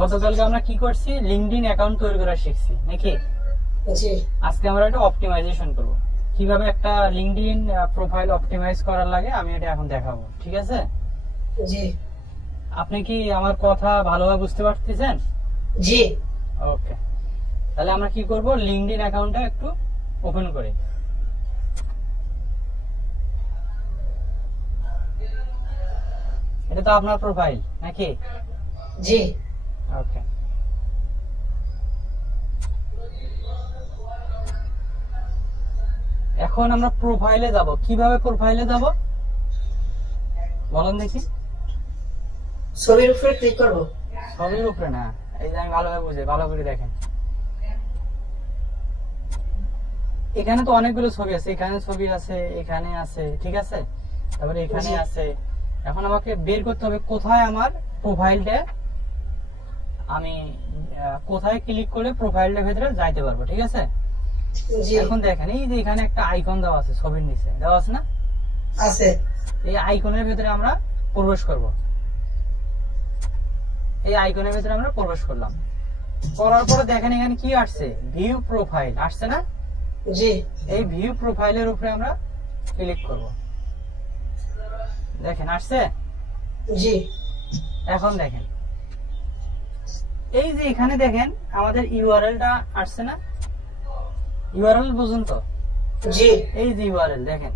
গতকালকে আমরা কি করছি, লিঙ্কডইন অ্যাকাউন্ট তৈরি করা শিখছি নাকি? জি। আজকে আমরা এটা অপটিমাইজেশন করব, কিভাবে একটা লিঙ্কডইন প্রোফাইল অপটিমাইজ করার লাগে আমি এটা এখন দেখাবো, ঠিক আছে? জি। আপনি কি আমার কথা ভালোভাবে বুঝতে পারতেছেন? জি। ওকে, তাহলে আমরা কি করব, লিঙ্কডইন অ্যাকাউন্টটা একটু ওপেন করি। এটা তো আপনার প্রোফাইল নাকি? জি। ওকে, এখন আমরা প্রোফাইলে যাব। কিভাবে প্রোফাইলে যাব বলেন দেখি? ছবির উপরে ক্লিক করব। ছবির উপরে না, এই যে আমি ভালোভাবে বুঝে, ভালো করে দেখেন। এখানে তো অনেকগুলো ছবি আছে, এখানে ছবি আছে, এখানে আছে, ঠিক আছে, তারপরে এখানে আছে। এখন আমাকে বের করতে হবে কোথায় আমার প্রোফাইলটা, আমি কোথায় ক্লিক করে প্রোফাইলটার ভেতরে যাইতে পারবো, ঠিক আছে? এখন দেখেন, এই যে এখানে একটা আইকন দেওয়া আছে, ছবির নিচে দেওয়া আছে না? আছে। এই আইকনের ভেতরে আমরা প্রবেশ করব। এই আইকনের ভেতরে আমরা প্রবেশ করলাম, করার পরে দেখেন এখানে কি আসছে, ভিউ প্রোফাইল আসছে না? জি। এই ভিউ প্রোফাইলের উপরে আমরা ক্লিক করব। দেখেন আসছে? জি। এখন দেখেন, এই যে এখানে দেখেন আমাদের ইউআরএলটা আসছে না? ইউআরএল বুঝুন তো? জি। এই যে ইউআরএল দেখেন,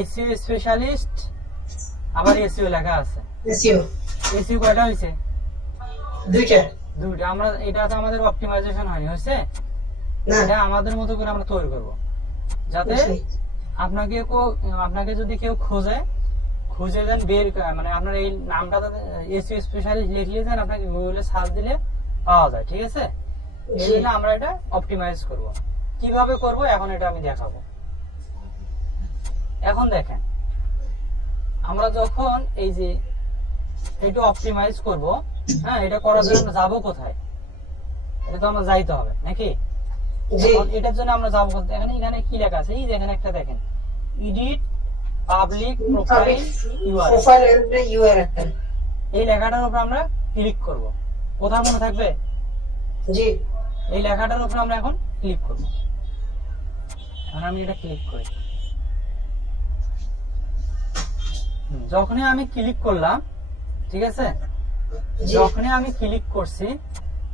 এসইও স্পেশালিস্ট, আবার এসইও লেখা আছে। এসইও কয়টা হয়েছে? দুইটা। আমরা এটা তো আমাদের অপটিমাইজেশন হয়নি, হয়েছে? এটা আমাদের মতো করে আমরা তৈরি করব, যাতে আপনাকে যদি কেউ খুঁজে দেন, বের মানে আপনার এই নামটা এসইও স্পেশালিস্ট লিখলে দেন, আপনাকে গুগলে সার্চ দিলে পাওয়া যায়, ঠিক আছে? এই জন্য আমরা এটা অপটিমাইজ করব। কিভাবে করব এখন এটা আমি দেখাবো। এখন দেখেন, আমরা যখন এই যে এটা অপটিমাইজ করব, হ্যাঁ, এটা করার জন্য আমরা যাবো কোথায়? এটা তো আমরা যাইতে হবে নাকি? এটার জন্য আমরা যাবো কোথায়? এখানে কি লেখা আছে, এই যে এখানে একটা দেখেন, এডিট পাবলিক প্রোফাইল ইউআরএল, এই লেখাটার উপর আমরা ক্লিক করব। কোথায় মনে থাকবে? জি। এই লেখাটার উপর আমরা এখন ক্লিক করব। এখন আমি এটা ক্লিক করি। যখনই আমি ক্লিক করলাম, ঠিক আছে, যখনই আমি ক্লিক করছি,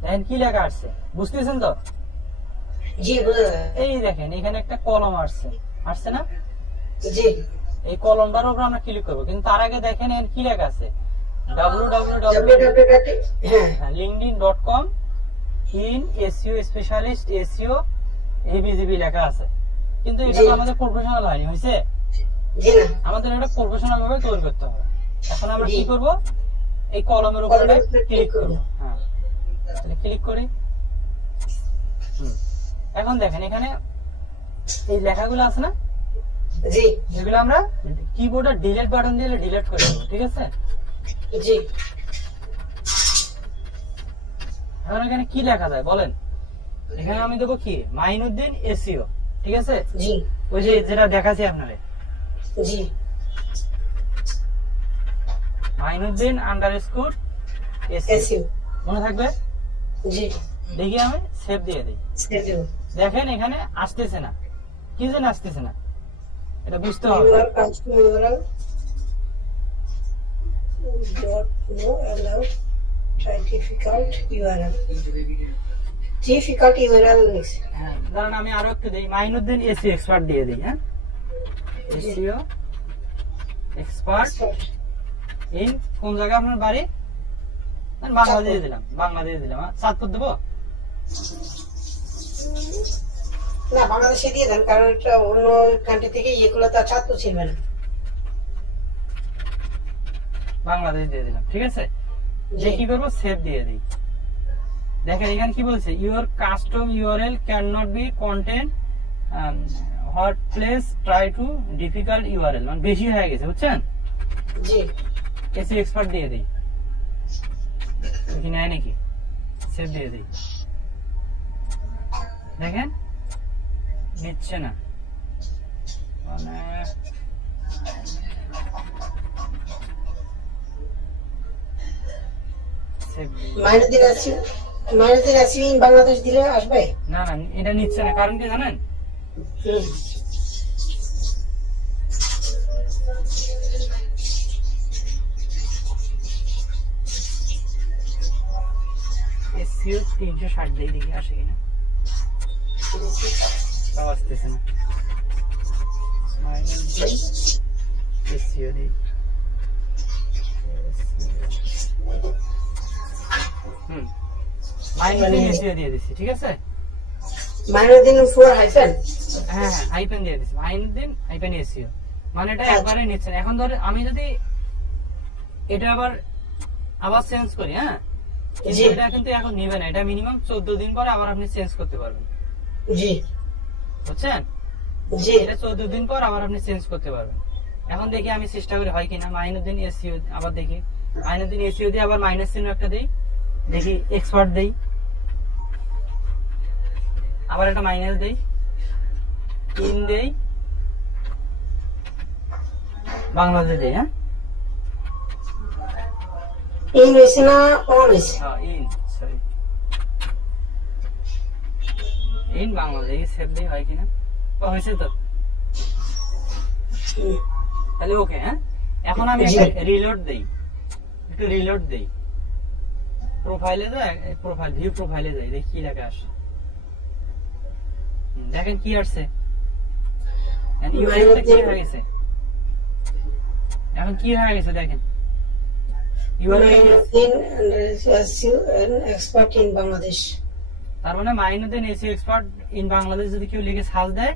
দেখেন কি লেখা আসছে, বুঝতেছেন তো? জি। এই দেখেন এখানে একটা কলম আসছে না? জি। এই কলমটার উপর আমরা ক্লিক করব, কিন্তু তার আগে দেখেন এখানে কি লেখা আছে, www.linkedin.com in SEO specialist SEO ABGB লেখা আছে, কিন্তু এটা তো আমাদের প্রফেশনাল হয়নি, হয়েছে? আমাদের এটা প্রফেশনাল ভাবে তৈরি করতে হবে। এখন আমরা কি করব, এই কলমের উপরে ক্লিক করব। হ্যাঁ, ক্লিক করি। এখন দেখেন এখানে এই লেখাগুলো আছে না? জি। এগুলো আমরা কিবোর্ডে ডিলিট বাটন দিয়ে ডিলিট করে দেব, ঠিক আছে? জি। এখন এখানে কি লেখা যায় বলেন? এখানে আমি দেবো কি, মাইনুদ্দিন এসইও, ঠিক আছে? জি। ওই যে যেটা দেখাচ্ছি আপনারে, জি। মাইনুদ্দিন আন্ডারস্কোর এসইও, মনে থাকবে? জি। দেখি আমি সেভ দিয়ে দিই। দেখেন এখানে আসতেছে না, কি যেন আসতেছে না, এটা বুঝতে হবে। ধরেন আমি আরো একটু দিই, মাইনুদ্দিন এসইও এক্সপার্ট দিয়ে দিই। হ্যাঁ, এসইও এক্সপার্ট ইন কোন জায়গায় আপনার বাড়ি? বাংলাদেশে দিলাম, বাংলাদেশে দিলাম। চাঁদপুর দেবো না, বাংলাদেশে দিয়ে দেন, কারণ এটা অন্য কান্ট্রি থেকে ইয়েগুলো তো চাঁদপুর ছিল না। বাংলাদেশ দিয়ে দিলাম, ঠিক আছে? যে কি করবো, সেভ দিয়ে দিই। দেখেন এখানে কি বলছে, your custom URL can not be content hot place try to difficult URL, মানে বেশি হয়ে গেছে, বুঝছেন? জি। এসইও এক্সপার্ট দিয়ে দিই, কি নেয় নাকি? সেভ দিয়ে দিই। দেখেন নিচ্ছে না, মানে save. Mainuddin SU in Bangladesh দিলে আসবে? না না, এটা নিচ্ছে না, কারণ কি জানেন? এসইউ 360 দেই, দেখি আসে কিনা। তাও আসতেছে না। মাইনুদ্দিন এসইউ দেই। মাইনুদ্দিন এসইউ দিয়ে দিছি, ঠিক আছে? মাইনুদ্দিন ফর হাইফেন, হ্যাঁ হ্যাঁ, হাইফেন দিয়ে দিছি, মাইনুদ্দিন হাইফেন এসইউ। মানে এটা একবারে নিচ্ছে না। এখন ধরে আমি যদি এটা আবার চেঞ্জ করি, হ্যাঁ, কিন্তু এটা কিন্তু এখন নিবে না। এটা মিনিমাম 14 দিন পরে আবার আপনি চেঞ্জ করতে পারবেন। জি, বুঝছেন? জি, এটা 14 দিন পর আবার আপনি চেঞ্জ করতে পারবেন। এখন দেখি আমি চেষ্টা করি হয় কিনা। মাইনুদ্দিন এসইউ আবার দেখি, মাইনুদ্দিন এসইউ দিয়ে আবার মাইনাস চিহ্ন একটা দেই, দেখি এক্সপার্ট দেই, আবার একটা মাইনাস দেই, ইন দেই, বাংলাদেশ দেই। হ্যাঁ, ইন হইছে না অন হইছে? In, sorry, in Bangladesh save দেই, হয় কিনা? হয়েছে তো, তাহলে ওকে। হ্যাঁ, এখন আমি রিলোড দেই, একটু রিলোড দেই, প্রোফাইলে যাই, প্রোফাইল ভিউ প্রোফাইলে যাই, দেখি কি লেখা আসে। দেখেন কি আসছে, এখন কি হয়ে গেছে দেখেন, এক্সপার্ট ইন বাংলাদেশ। তার মানে Mainuddin SU expert in Bangladesh যদি কেউ লিখে সার্চ দেয়,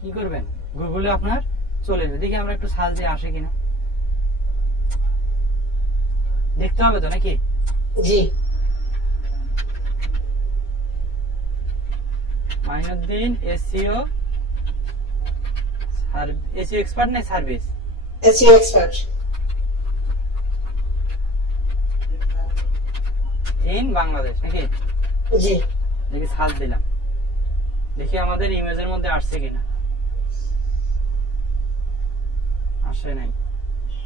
কি করবেন, গুগলে আপনার চলে যাবে। দেখি আমরা একটু সার্চ দিয়ে আসে কিনা, দেখতে হবে তো নাকি? জি, মাইনুদ্দিন এসইউ এক্সপার্ট না service? SU expert in Bangladesh নাকি? জি, দেখি সার্চ দিলাম, দেখি আমাদের ইমেজের মধ্যে আসছে কিনা। আসে নাই,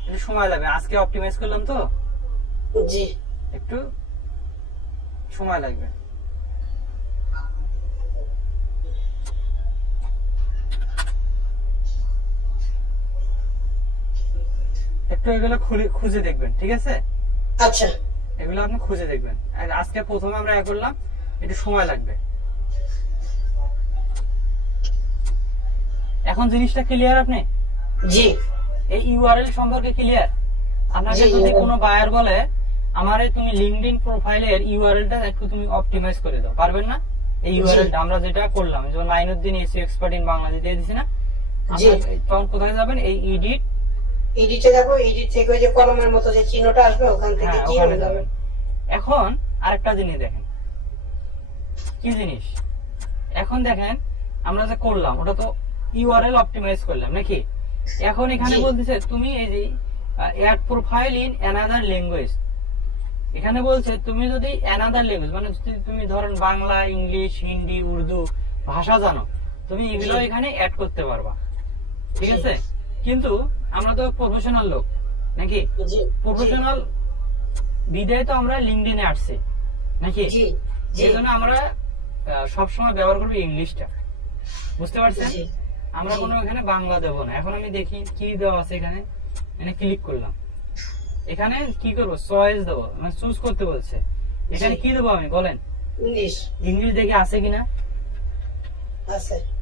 একটু সময় লাগবে। আজকে অপটিমাইজ করলাম তো, জি, একটু সময় লাগবে। একটু এগুলো খুঁজে দেখবেন, ঠিক আছে? আচ্ছা, এগুলো আপনি খুঁজে দেখবেন। আজকে প্রথমে আমরা করলাম, একটু সময় লাগবে। এখন জিনিসটা ক্লিয়ার আপনি? জি, এই ইউআরএল সম্পর্কে ক্লিয়ার? আপনাকে যদি কোনো বায়ার বলে আমারে তুমি লিঙ্কডইন প্রোফাইলের ইউআরএলটা একটু তুমি অপটিমাইজ করে দাও, পারবেন না? এই ইউআরএলটা আমরা যেটা করলাম, যেমন Mainuddin SU expert in Bangladesh দিয়ে দিছি না, তখন কোথায় যাবেন? এই এডিটে যাবো, এডিট থেকে ওই যে কলমের মতো যে চিহ্নটা আসবে ওখান থেকে ওখানে যাবেন। এখন আরেকটা জিনিস দেখেন, কি জিনিস? এখন দেখেন আমরা যে করলাম ওটা তো ইউআরএল অপটিমাইজ করলাম নাকি? এখন এখানে বলতেছে তুমি এই যে add profile in another language, এখানে বলছে তুমি যদি অ্যানাদার ল্যাঙ্গুয়েজ মানে যদি তুমি ধরেন বাংলা, ইংলিশ, হিন্দি, উর্দু ভাষা জানো, তুমি এগুলো এখানে অ্যাড করতে পারবা, ঠিক আছে? কিন্তু আমরা তো প্রফেশনাল লোক নাকি? প্রফেশনাল বিদায় তো আমরা লিঙ্কডইনে আসছি নাকি? এই জন্য আমরা সবসময় ব্যবহার করবো ইংলিশটা, বুঝতে পারছেন? আমরা কোনো এখানে বাংলা দেবো না। এখন আমি দেখি কি দেওয়া আছে এখানে, ক্লিক করলাম, এখানে কি করবো, চয়েস দেবো, মানে চুজ করতে বলছে। এখানে কি দেবো আমি বলেন? ইংলিশ দেখি আছে কিনা,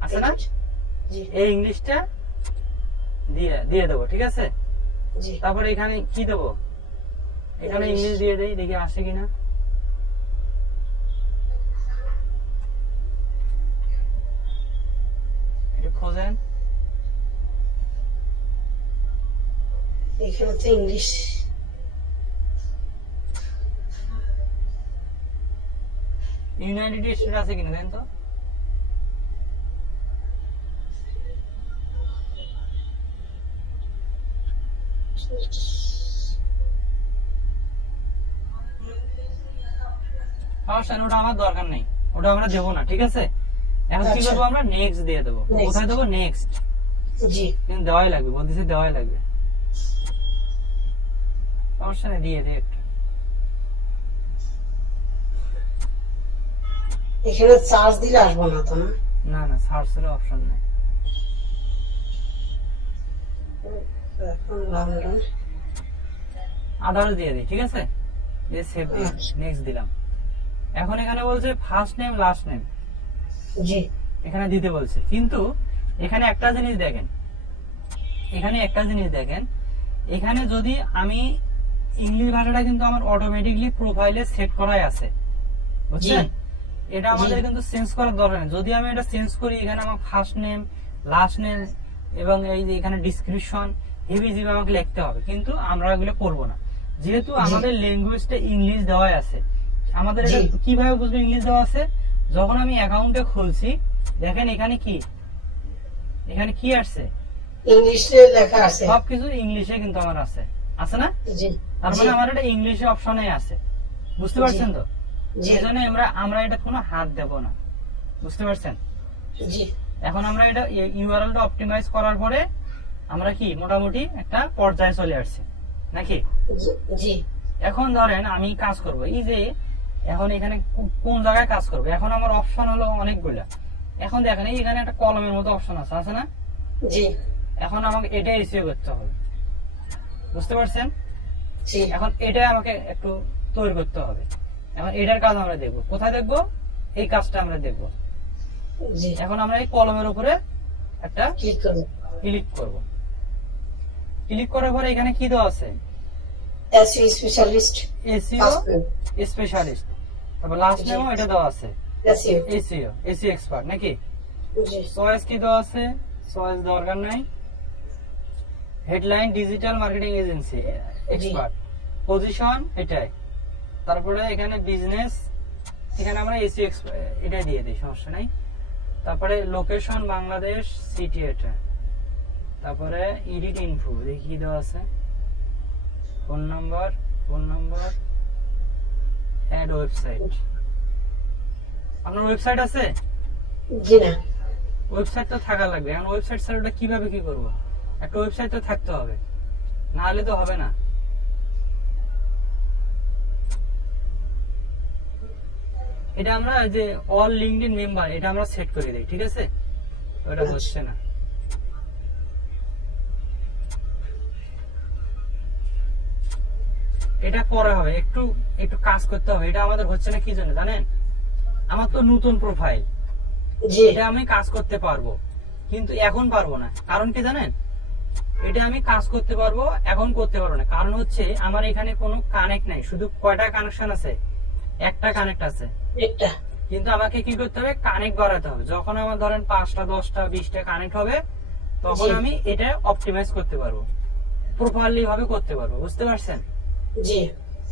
আছে না? এই ইংলিশটা দিয়ে দেবো, ঠিক আছে? তারপরে এখানে কি দেবো, এখানে ইংলিশ দিয়ে দেই, দেখি আসে কিনা। একটু খোঁজেন, এখানে তো ইংলিশ ইউনাইটেড স্টেট আছে কিনা দেন তো। ওটা আমার দরকার নেই, ওটা আমরা দেবো না, ঠিক আছে? এখন কি করবো আমরা, নেক্সট দিয়ে দেবো। কোথায় দেবো? নেক্সট। কিন্তু দেওয়াই লাগবে, বলতেছে দেওয়াই লাগবে, সমস্যা নেই, দিয়ে দে একটা। এখানে চার্জ দিলে আসবো না তো না? না না, সার্চের অপশন নাই। এখন লন্ডন। আদার্স দিয়ে দিই, ঠিক আছে, দিয়ে সেভ দিই, নেক্সট দিলাম। এখন এখানে বলছে ফার্স্ট নেম লাস্ট নেম জি এখানে দিতে বলছে, কিন্তু এখানে একটা জিনিস দেখেন, এখানে যদি আমি ইংলিশ ভাষাটা কিন্তু আমার অটোমেটিকলি প্রোফাইলে সেট করাই আছে, বুঝছেন? এটা আমাদের কিন্তু চেঞ্জ করার দরকার নেই। যদি আমি এটা চেঞ্জ করি, এখানে আমার ফার্স্ট নেম লাস্ট নেম এবং এই যে এখানে ডিসক্রিপশন হেভি জিবি আমাকে লিখতে হবে, কিন্তু আমরা এগুলো করবো না, যেহেতু আমাদের ল্যাঙ্গুয়েজটা ইংলিশ দেওয়াই আছে। আমাদের এটা কিভাবে বুঝবো ইংলিশ দেওয়া আছে? যখন আমি অ্যাকাউন্টে খুলছি, দেখেন এখানে কি আসছে, ইংলিশে লেখা আছে, সবকিছু ইংলিশে কিন্তু আমার আছে না? তার মানে আমার এটা ইংলিশে অপশনে আছে, বুঝতে পারছেন তো? এই জন্য আমরা এটা কোনো হাত দেব না, বুঝতে পারছেন? এখন আমরা এটা ইউআরএলটা অপটিমাইজ করার পরে আমরা কি মোটামুটি একটা পর্যায়ে চলে আসছি নাকি? এখন ধরেন আমি কাজ করব, এই যে এখন এখানে কোন জায়গায় কাজ করবো, এখন আমার অপশন হলো অনেকগুলা। এখন দেখেন এখানে একটা কলমের মতো অপশন আছে না? এখন আমাকে এটা এসিও করতে হবে, বুঝতে পারছেন? এখন এটা আমাকে একটু তৈরি করতে হবে। এখন এটার কাজ আমরা দেখবো, কোথায় দেখবো? এই কাজটা আমরা দেখবো। এখন আমরা এই কলমের উপরে একটা ক্লিক করব। ক্লিক করার পরে এখানে কি দেওয়া আছে? এসইও স্পেশালিস্ট, তারপর লাস্ট নেমও এটা দেওয়া আছে, এসইও এক্সপার্ট নাকি? চয়েস কি দেওয়া আছে? চয়েস দরকার নাই। Headline digital marketing agency expert, position এটাই। তারপরে এখানে বিজনেস, এখানে আমরা এসইও এটাই দিয়ে দিই, সমস্যা নাই। তারপরে লোকেশন বাংলাদেশ, সিটি এটা। তারপরে এডিট ইনফো দেখি দেওয়া আছে, ফোন নাম্বার, অ্যাড ওয়েবসাইট। আপনার ওয়েবসাইট আছে? জি না, ওয়েবসাইট তো থাকা লাগবে। এখন ওয়েবসাইট স্যার ওটা কিভাবে কি করব? একটা ওয়েবসাইট তো থাকতে হবে, না হলে তো হবে না। এটা আমরা যে অল লিঙ্কডইন মেম্বার এটা আমরা সেট করে দিই, ঠিক আছে? ওটা হচ্ছে না। এটা পরে হবে, একটু কাজ করতে হবে। এটা আমাদের হচ্ছে না কি জন্য জানেন? আমার তো নতুন প্রোফাইল, এটা আমি কাজ করতে পারবো, কিন্তু এখন পারবো না। কারণ কি জানেন? এটা আমি কাজ করতে পারবো, এখন করতে পারবো না। কারণ হচ্ছে আমার এখানে কোনো কানেক্ট নাই। শুধু কয়টা কানেকশন আছে? একটা কানেক্ট আছে, কিন্তু আমাকে কি করতে হবে? কানেক্ট বাড়াতে হবে। যখন আমার ধরেন 5টা 10টা 20টা কানেক্ট হবে, তখন আমি এটা অপটিমাইজ করতে পারবো, প্রপারলি ভাবে করতে পারবো, বুঝতে পারছেন?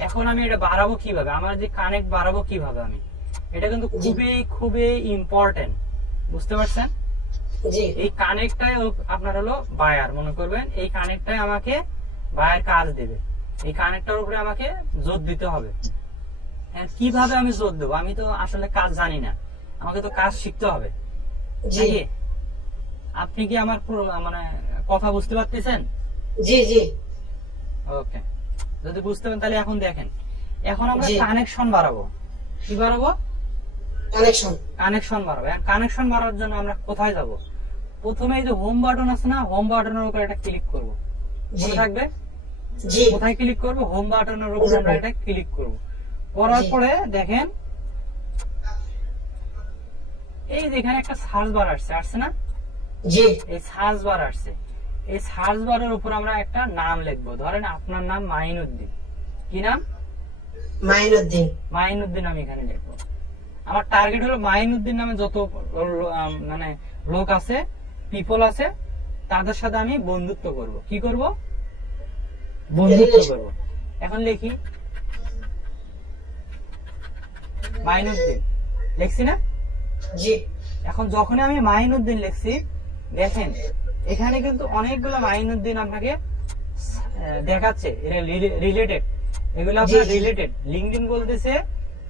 এখন আমি এটা বাড়াবো কিভাবে? আমার যে কানেক্ট বাড়াবো কিভাবে আমি, এটা কিন্তু খুবই ইম্পর্টেন্ট, বুঝতে পারছেন? এই কানেক্টটাই আপনার হলো বায়ার, মনে করবেন এই কানেক্টটাই আমাকে বায়ার কাজ দেবে। এই কানেক্টটার উপরে আমাকে জোর দিতে হবে। কিভাবে আমি জোর দেবো? আমি তো আসলে কাজ জানি না, আমাকে তো কাজ শিখতে হবে। আপনি কি আমার মানে কথা বুঝতে পারতেছেন? ওকে, যদি বুঝতে পারেন তাহলে এখন দেখেন, এখন আমরা কানেকশন বাড়াবো। কি বাড়াবো? কানেকশন বাড়াবো। কানেকশন বাড়ার জন্য আমরা কোথায় যাব? প্রথমে এই যে হোম বাটন আছে না, হোম বাটনের উপর এটা ক্লিক করবো, মনে থাকবে? কোথায় ক্লিক করবো? হোম বাটনের উপর আমরা এটা ক্লিক করবো। করার পরে দেখেন এই যেখানে একটা সার্চ বার আসছে না? এই সার্চ বার আসছে। এই সার্চ বারের উপর আমরা একটা নাম লিখবো। ধরেন আপনার নাম মাইনুদ্দিন। কি নাম? মাইনুদ্দিন আমি এখানে লিখবো। আমার টার্গেট হলো মাইনুদ্দিন নামে যত মানে লোক আছে, পিপল আছে, তাদের সাথে আমি বন্ধুত্ব করব। কি করব? বন্ধুত্ব করব। এখন লিখি মাইনুদ্দিন, লিখছি না? এখন যখন আমি মাইনুদ্দিন লিখছি, দেখেন এখানে কিন্তু অনেকগুলো মাইনুদ্দিন আপনাকে দেখাচ্ছে, এটা রিলেটেড, এগুলো আপনার রিলেটেড। লিঙ্কডইন বলতেছে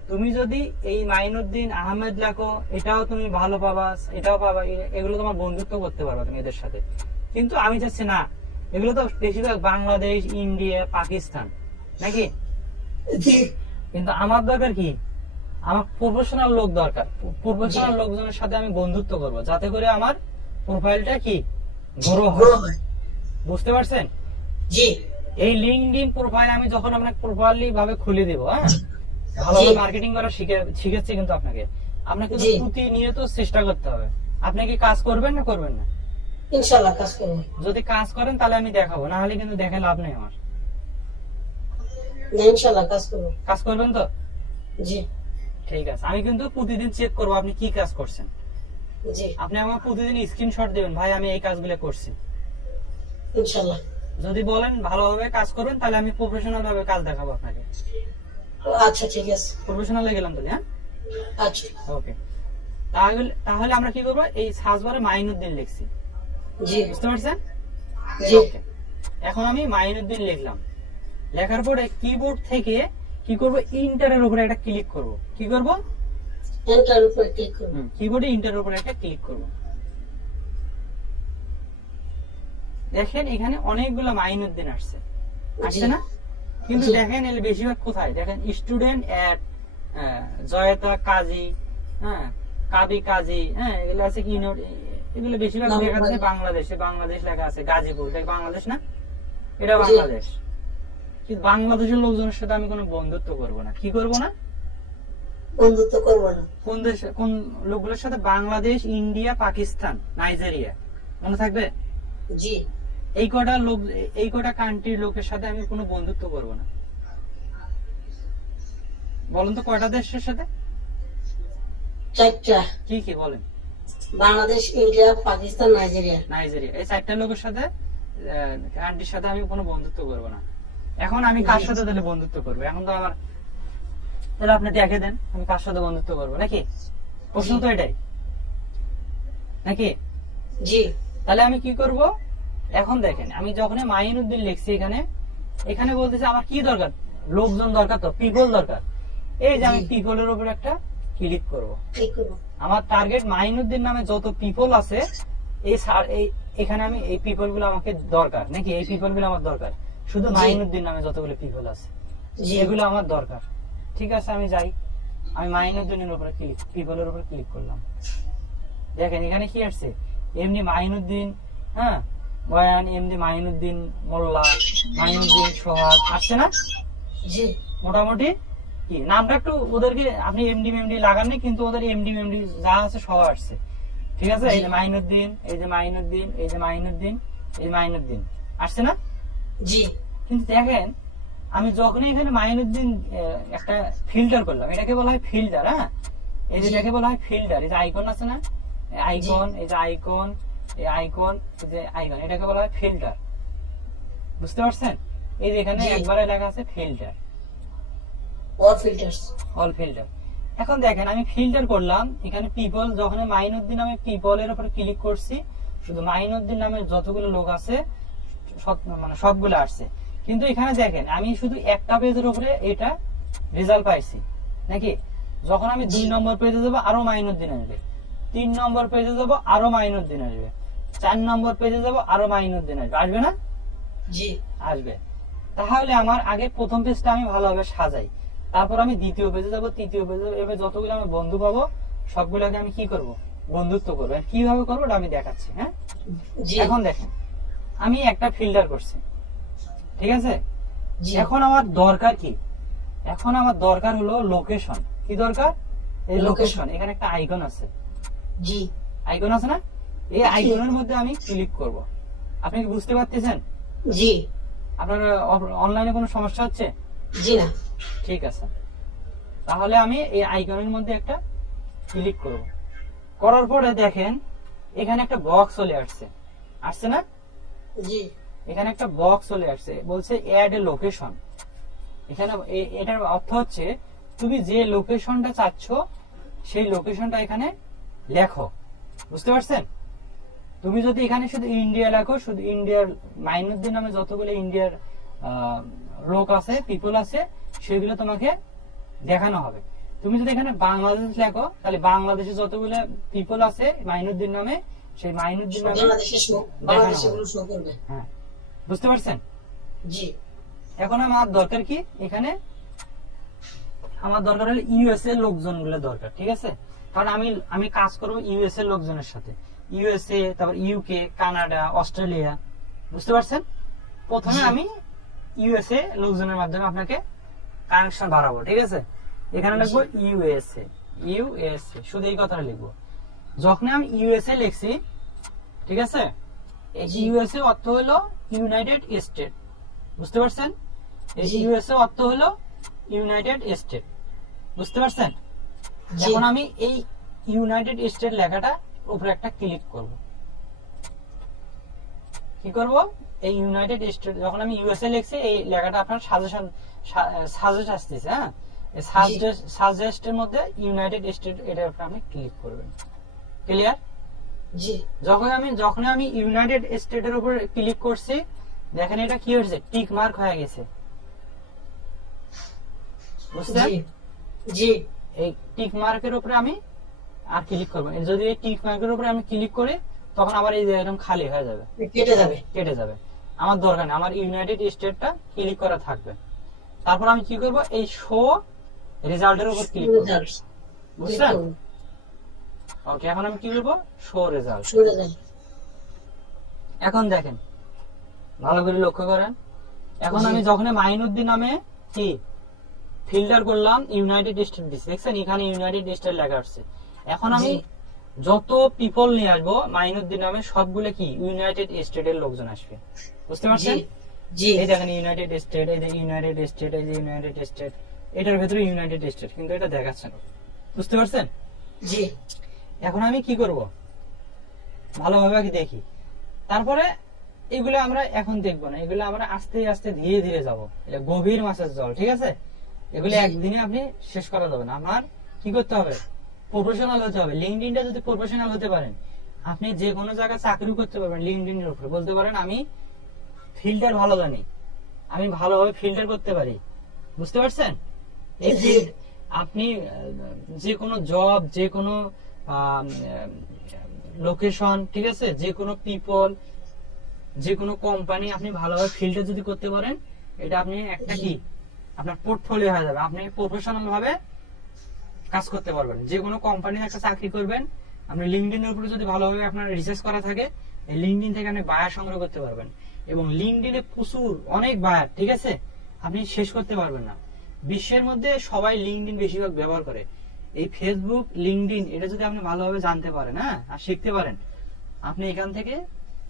তুমি যদি এই মাইনুদ্দিন আহমেদ লেখো, এটাও তুমি ভালো পাবা, এটাও পাবা, এগুলো তোমার বন্ধুত্ব করতে পারবা তুমি এদের সাথে। কিন্তু আমি চাচ্ছি না, এগুলো তো বেশিরভাগ বাংলাদেশ, ইন্ডিয়া, পাকিস্তান নাকি? কিন্তু আমার দরকার কি? আমার প্রফেশনাল লোক দরকার, প্রফেশনাল লোকজনের সাথে আমি বন্ধুত্ব করব, যাতে করে আমার প্রোফাইলটা কি গ্রো হয়। বুঝতে পারছেন? জি। এই লিঙ্কডইন প্রোফাইল আমি যখন আপনাকে প্রপারলি ভাবে খুলে দেব, হ্যাঁ, ভালোভাবে মার্কেটিং করা শিখেছি কিন্তু আপনাকে কিন্তু প্রতিনিয়ত চেষ্টা করতে হবে। আপনি কি কাজ করবেন না করবেন না? ইনশাআল্লাহ কাজ করব। যদি কাজ করেন তাহলে আমি দেখাবো, না হলে কিন্তু দেখে লাভ নেই আমার। ইনশাআল্লাহ কাজ করব। কাজ করবেন তো? জি ঠিক আছে। আমি কিন্তু প্রতিদিন চেক করব আপনি কি কাজ করছেন। জি। আপনি আমার প্রতিদিন স্ক্রিনশট দিবেন, ভাই আমি এই কাজগুলো করছি। ইনশাআল্লাহ। যদি বলেন ভালোভাবে কাজ করবেন তাহলে আমি প্রফেশনাল ভাবে কাজ দেখাবো আপনাকে। আচ্ছা ঠিক আছে। প্রফেশনাল হয়ে গেলাম তাহলে। হ্যাঁ আচ্ছা ওকে। তাহলে আমরা কি করব, এই সার্চ বারে মাইনুদ্দিন লিখছি। জি। বুঝতে পারছেন? জি। এখন আমি মাইনুদ্দিন লিখলাম, লেখার পরে কিবোর্ড থেকে কি করব, ইন্টারের উপরে একটা ক্লিক করব। কি করব? এন্টার উপরে ক্লিক করব। কিবোর্ডে ইন্টারের উপরে একটা ক্লিক করব। দেখেন এখানে অনেকগুলো মাইনুদ্দিন আসছে না? কিন্তু দেখেন এর বেশিরভাগ কোথায়, দেখেন স্টুডেন্ট এট জয়তা কাজী, হ্যাঁ কাবি কাজী, হ্যাঁ এগুলো আছে কি, এগুলো বেশিরভাগ লেখা আছে বাংলাদেশে, বাংলাদেশ লেখা আছে গাজীপুর, এটা বাংলাদেশ না? এটা বাংলাদেশ। কিন্তু বাংলাদেশের লোকজনের সাথে আমি কোনো বন্ধুত্ব করব না। কি করব না? বন্ধুত্ব করব না। কোন দেশ, কোন লোকগুলোর সাথে? বাংলাদেশ, ইন্ডিয়া, পাকিস্তান, নাইজেরিয়া, মনে থাকবে? জি। এই কটা লোক, এই কটা কান্ট্রির লোকের সাথে আমি কোনো বন্ধুত্ব করব না। বলেন তো কয়টা দেশের সাথে? 4টা। কি কি বলেন? Bangladesh, India, Pakistan, Nigeria. এই 4টা লোকের সাথে, কান্ট্রির সাথে আমি কোনো বন্ধুত্ব করব না। এখন আমি কার সাথে তাহলে বন্ধুত্ব করব? এখন তো আমার, তাহলে আপনি দেখে দেন আমি কার সাথে বন্ধুত্ব করব, নাকি? প্রশ্ন তো এটাই, নাকি? জি। তাহলে আমি কি করব? এখন দেখেন আমি যখন মাইনুদ্দিন লিখছি, এখানে বলতেছে আমার কি দরকার, লোকজন দরকার, তো পিপল দরকার। এই যে আমি পিপলের উপর একটা ক্লিক করব। আমার টার্গেট মাইনুদ্দিন নামে যত পিপল আছে, এখানে আমি এই পিপল গুলো আমাকে দরকার, নাকি? এই পিপল গুলো আমার দরকার। শুধু মাইনুদ্দিন নামে যতগুলো পিপল আছে এগুলো আমার দরকার। ঠিক আছে, আমি যাই, আমি মাইনুদ্দিনের উপরে পিপলের উপর ক্লিক করলাম। দেখেন এখানে কি আসছে, এমনি মাইনুদ্দিন, হ্যাঁ বয়ান, এমনি মাইনুদ্দিন মোল্লা, মাইনুদ্দিন সোহাগ আসছে না? জি। মোটামুটি কি নামটা একটু ওদেরকে আপনি এমডি লাগাননি, কিন্তু ওদের এমডি যা আছে সব আসছে। ঠিক আছে, এই যে মাইনুদ্দিন, এই যে মাইনুদ্দিন, এই যে মাইনুদ্দিন, এই মাইনুদ্দিন আসছে না? জি। কিন্তু দেখেন আমি যখনই এখানে মাইনুদ্দিন একটা ফিল্টার করলাম, এটাকে বলা হয় ফিল্টার। হ্যাঁ, এই যে এটাকে বলা হয় ফিল্টার। এই যে আইকন আছে না, আইকন, এই যে আইকন, এই আইকন, এই যে আইকন, এটাকে বলা হয় ফিল্টার। বুঝতে পারছেন? এই যে এখানে একবারে লেখা আছে ফিল্টার, অল ফিল্টার। এখন দেখেন আমি ফিল্টার করলাম, এখানে পিপল, যখন মাইনুদ্দিন নামে পিপলের উপর ক্লিক করছি, শুধু মাইনুদ্দিন নামে যতগুলো লোক আছে মানে সবগুলো আসছে। কিন্তু এখানে দেখেন আমি শুধু একটা পেজের উপরে এটা রেজাল্ট পাইছি, নাকি? যখন আমি 2 নম্বর পেজে যাবো আরো মাইনুদ্দিন আসবে, 3 নম্বর পেজে যাবো আরো মাইনুদ্দিন আসবে, 4 নম্বর পেজে যাবো আরো মাইনুদ্দিন আসবে। আসবে না? জি আসবে। তাহলে আমার আগে প্রথম পেজটা আমি ভালোভাবে সাজাই, তারপর আমি দ্বিতীয় পেজে যাবো, তৃতীয় পেজে যাবো, এবার যতগুলো আমি বন্ধু পাবো সবগুলোকে আমি কি করব, বন্ধুত্ব করবো। কিভাবে করবো ওটা আমি দেখাচ্ছি। হ্যাঁ, এখন দেখেন আমি একটা ফিল্টার করছি, ঠিক আছে? এখন আমার দরকার কি? এখন আমার দরকার হলো লোকেশন। কি দরকার? এই লোকেশন। এখানে একটা আইকন আছে, জি আইকন আছে না? এই আইকনের মধ্যে আমি ক্লিক করব। আপনি কি বুঝতে পারতেছেন? জি। আপনার অনলাইনে কোনো সমস্যা হচ্ছে? জি না। ঠিক আছে, তাহলে আমি এই আইকনের মধ্যে একটা ক্লিক করব। করার পরে দেখেন এখানে একটা বক্স চলে আসছে, আসছে না? জি। এখানে একটা বক্স চলে আসছে, বলছে অ্যাড এ লোকেশন। এখানে এটার অর্থ হচ্ছে তুমি যে লোকেশনটা চাচ্ছ সেই লোকেশনটা এখানে লেখো। বুঝতে পারছেন? তুমি যদি এখানে শুধু ইন্ডিয়া লেখো, শুধু ইন্ডিয়ার মাইনুদ্দিন নামে যতগুলো ইন্ডিয়ার লোক আছে, পিপল আছে, সেগুলো তোমাকে দেখানো হবে। তুমি যদি এখানে বাংলাদেশ লেখো, তাহলে বাংলাদেশে যতগুলো পিপল আছে মাইনুদ্দিন নামে, সেই মাইনুদ্দিন নামে হ্যাঁ, বুঝতে পারছেন? জি। এখন আমার দরকার কি, এখানে আমার দরকার হলে ইউএসএ লোকজন গুলো দরকার, ঠিক আছে? কারণ আমি কাজ করব ইউএসএ লোকজনের সাথে, ইউএসএ, তারপর ইউকে, কানাডা, অস্ট্রেলিয়া, বুঝতে পারছেন? প্রথমে আমি ইউএসএ লোকজনের মাধ্যমে আপনাকে কানেকশন বাড়াবো, ঠিক আছে? এখানে লিখবো ইউএসএ, ইউএসএ, শুধু এই কথাটা লিখবো। যখন আমি ইউএসএ লিখছি, ঠিক আছে, এই ইউএসএ অর্থ হলো ইউনাইটেড স্টেট, বুঝতে পারছেন? এই ইউএসএ অর্থ হলো ইউনাইটেড স্টেট, বুঝতে পারছেন? এখন আমি এই ইউনাইটেড স্টেট লেখাটা উপরে একটা ক্লিক করব। কি করব? এই ইউনাইটেড স্টেট, যখন আমি ইউএসএ লিখছি এই লেখাটা আপনার সাজেস্ট আসতেছে, হ্যাঁ, এই সাজেস্টের মধ্যে ইউনাইটেড স্টেট, এটার উপরে আপনি ক্লিক করবেন। ক্লিয়ার? জি। যখন আমি ইউনাইটেড স্টেটের উপর ক্লিক করছি, দেখেন এটা কি হয়েছে, টিক মার্ক হয়ে গেছে, বুঝছেন? জি। এই টিক মার্কের উপরে আমি আর ক্লিক করব। যদি এই টিক মার্কের উপরে আমি ক্লিক করি, তখন আবার এই এরকম খালি হয়ে যাবে, কেটে যাবে। আমার দরকার নেই, আমার ইউনাইটেড স্টেটটা ক্লিক করা থাকবে। তারপর আমি কি করব, এই শো রেজাল্টের উপর ক্লিক করব, বুঝছেন? ওকে, এখন আমি কি করব, শো রেজাল্ট। এখন দেখেন, ভালো করে লক্ষ্য করেন, এখন আমি যখন মাইনুদ্দিন নামে কি ফিল্টার করলাম, ইউনাইটেড স্টেট দিচ্ছি, দেখছেন এখানে ইউনাইটেড স্টেট লেখা আসছে। এখন আমি যত পিপল নিয়ে আসবো মাইনুদ্দিন নামে, সবগুলো কি ইউনাইটেড স্টেটের লোকজন আসবে, বুঝতে পারছেন? এই দেখেন ইউনাইটেড স্টেট, এই যে ইউনাইটেড স্টেট, এই যে ইউনাইটেড স্টেট, এটার ভেতরে ইউনাইটেড স্টেট, কিন্তু এটা দেখাচ্ছে না, বুঝতে পারছেন? জি। এখন আমি কি করব, ভালোভাবে আগে দেখি, তারপরে এগুলো আমরা এখন দেখবো না, এগুলো আমরা আস্তে আস্তে ধীরে ধীরে যাবো, এটা গভীর মাছের জল, ঠিক আছে? এগুলো একদিনে আপনি শেষ করা যাবে না। আমার কি করতে হবে, প্রফেশনাল হতে হবে। লিঙ্কডইনটা যদি প্রফেশনাল হতে পারেন, আপনি যে কোনো জায়গায় চাকরি করতে পারবেন লিঙ্কডইনের উপরে, বলতে পারেন আমি ফিল্টার ভালো জানি, আমি ভালোভাবে ফিল্টার করতে পারি, বুঝতে পারছেন? আপনি যে কোনো জব, যে কোনো লোকেশন, ঠিক আছে, যে কোনো পিপল, যে কোনো কোম্পানি আপনি ভালোভাবে ফিল্টার যদি করতে পারেন, এটা আপনি একটা কি আপনার পোর্টফোলিও হয়ে যাবে, আপনি প্রফেশনাল ভাবে কাজ করতে পারবেন। যে কোনো কোম্পানির একটা চাকরি করবেন, আপনি লিঙ্কডইনের উপরে যদি ভালোভাবে আপনার রিসার্চ করা থাকে, এই লিঙ্কডইন থেকে আপনি বায়ার সংগ্রহ করতে পারবেন। এবং লিঙ্কডইনে প্রচুর অনেক বায়ার, ঠিক আছে, আপনি শেষ করতে পারবেন না। বিশ্বের মধ্যে সবাই লিঙ্কডইন বেশিরভাগ ব্যবহার করে। এই ফেসবুক, লিঙ্কডইন, এটা যদি আপনি ভালোভাবে জানতে পারেন, হ্যাঁ, আর শিখতে পারেন, আপনি এখান থেকে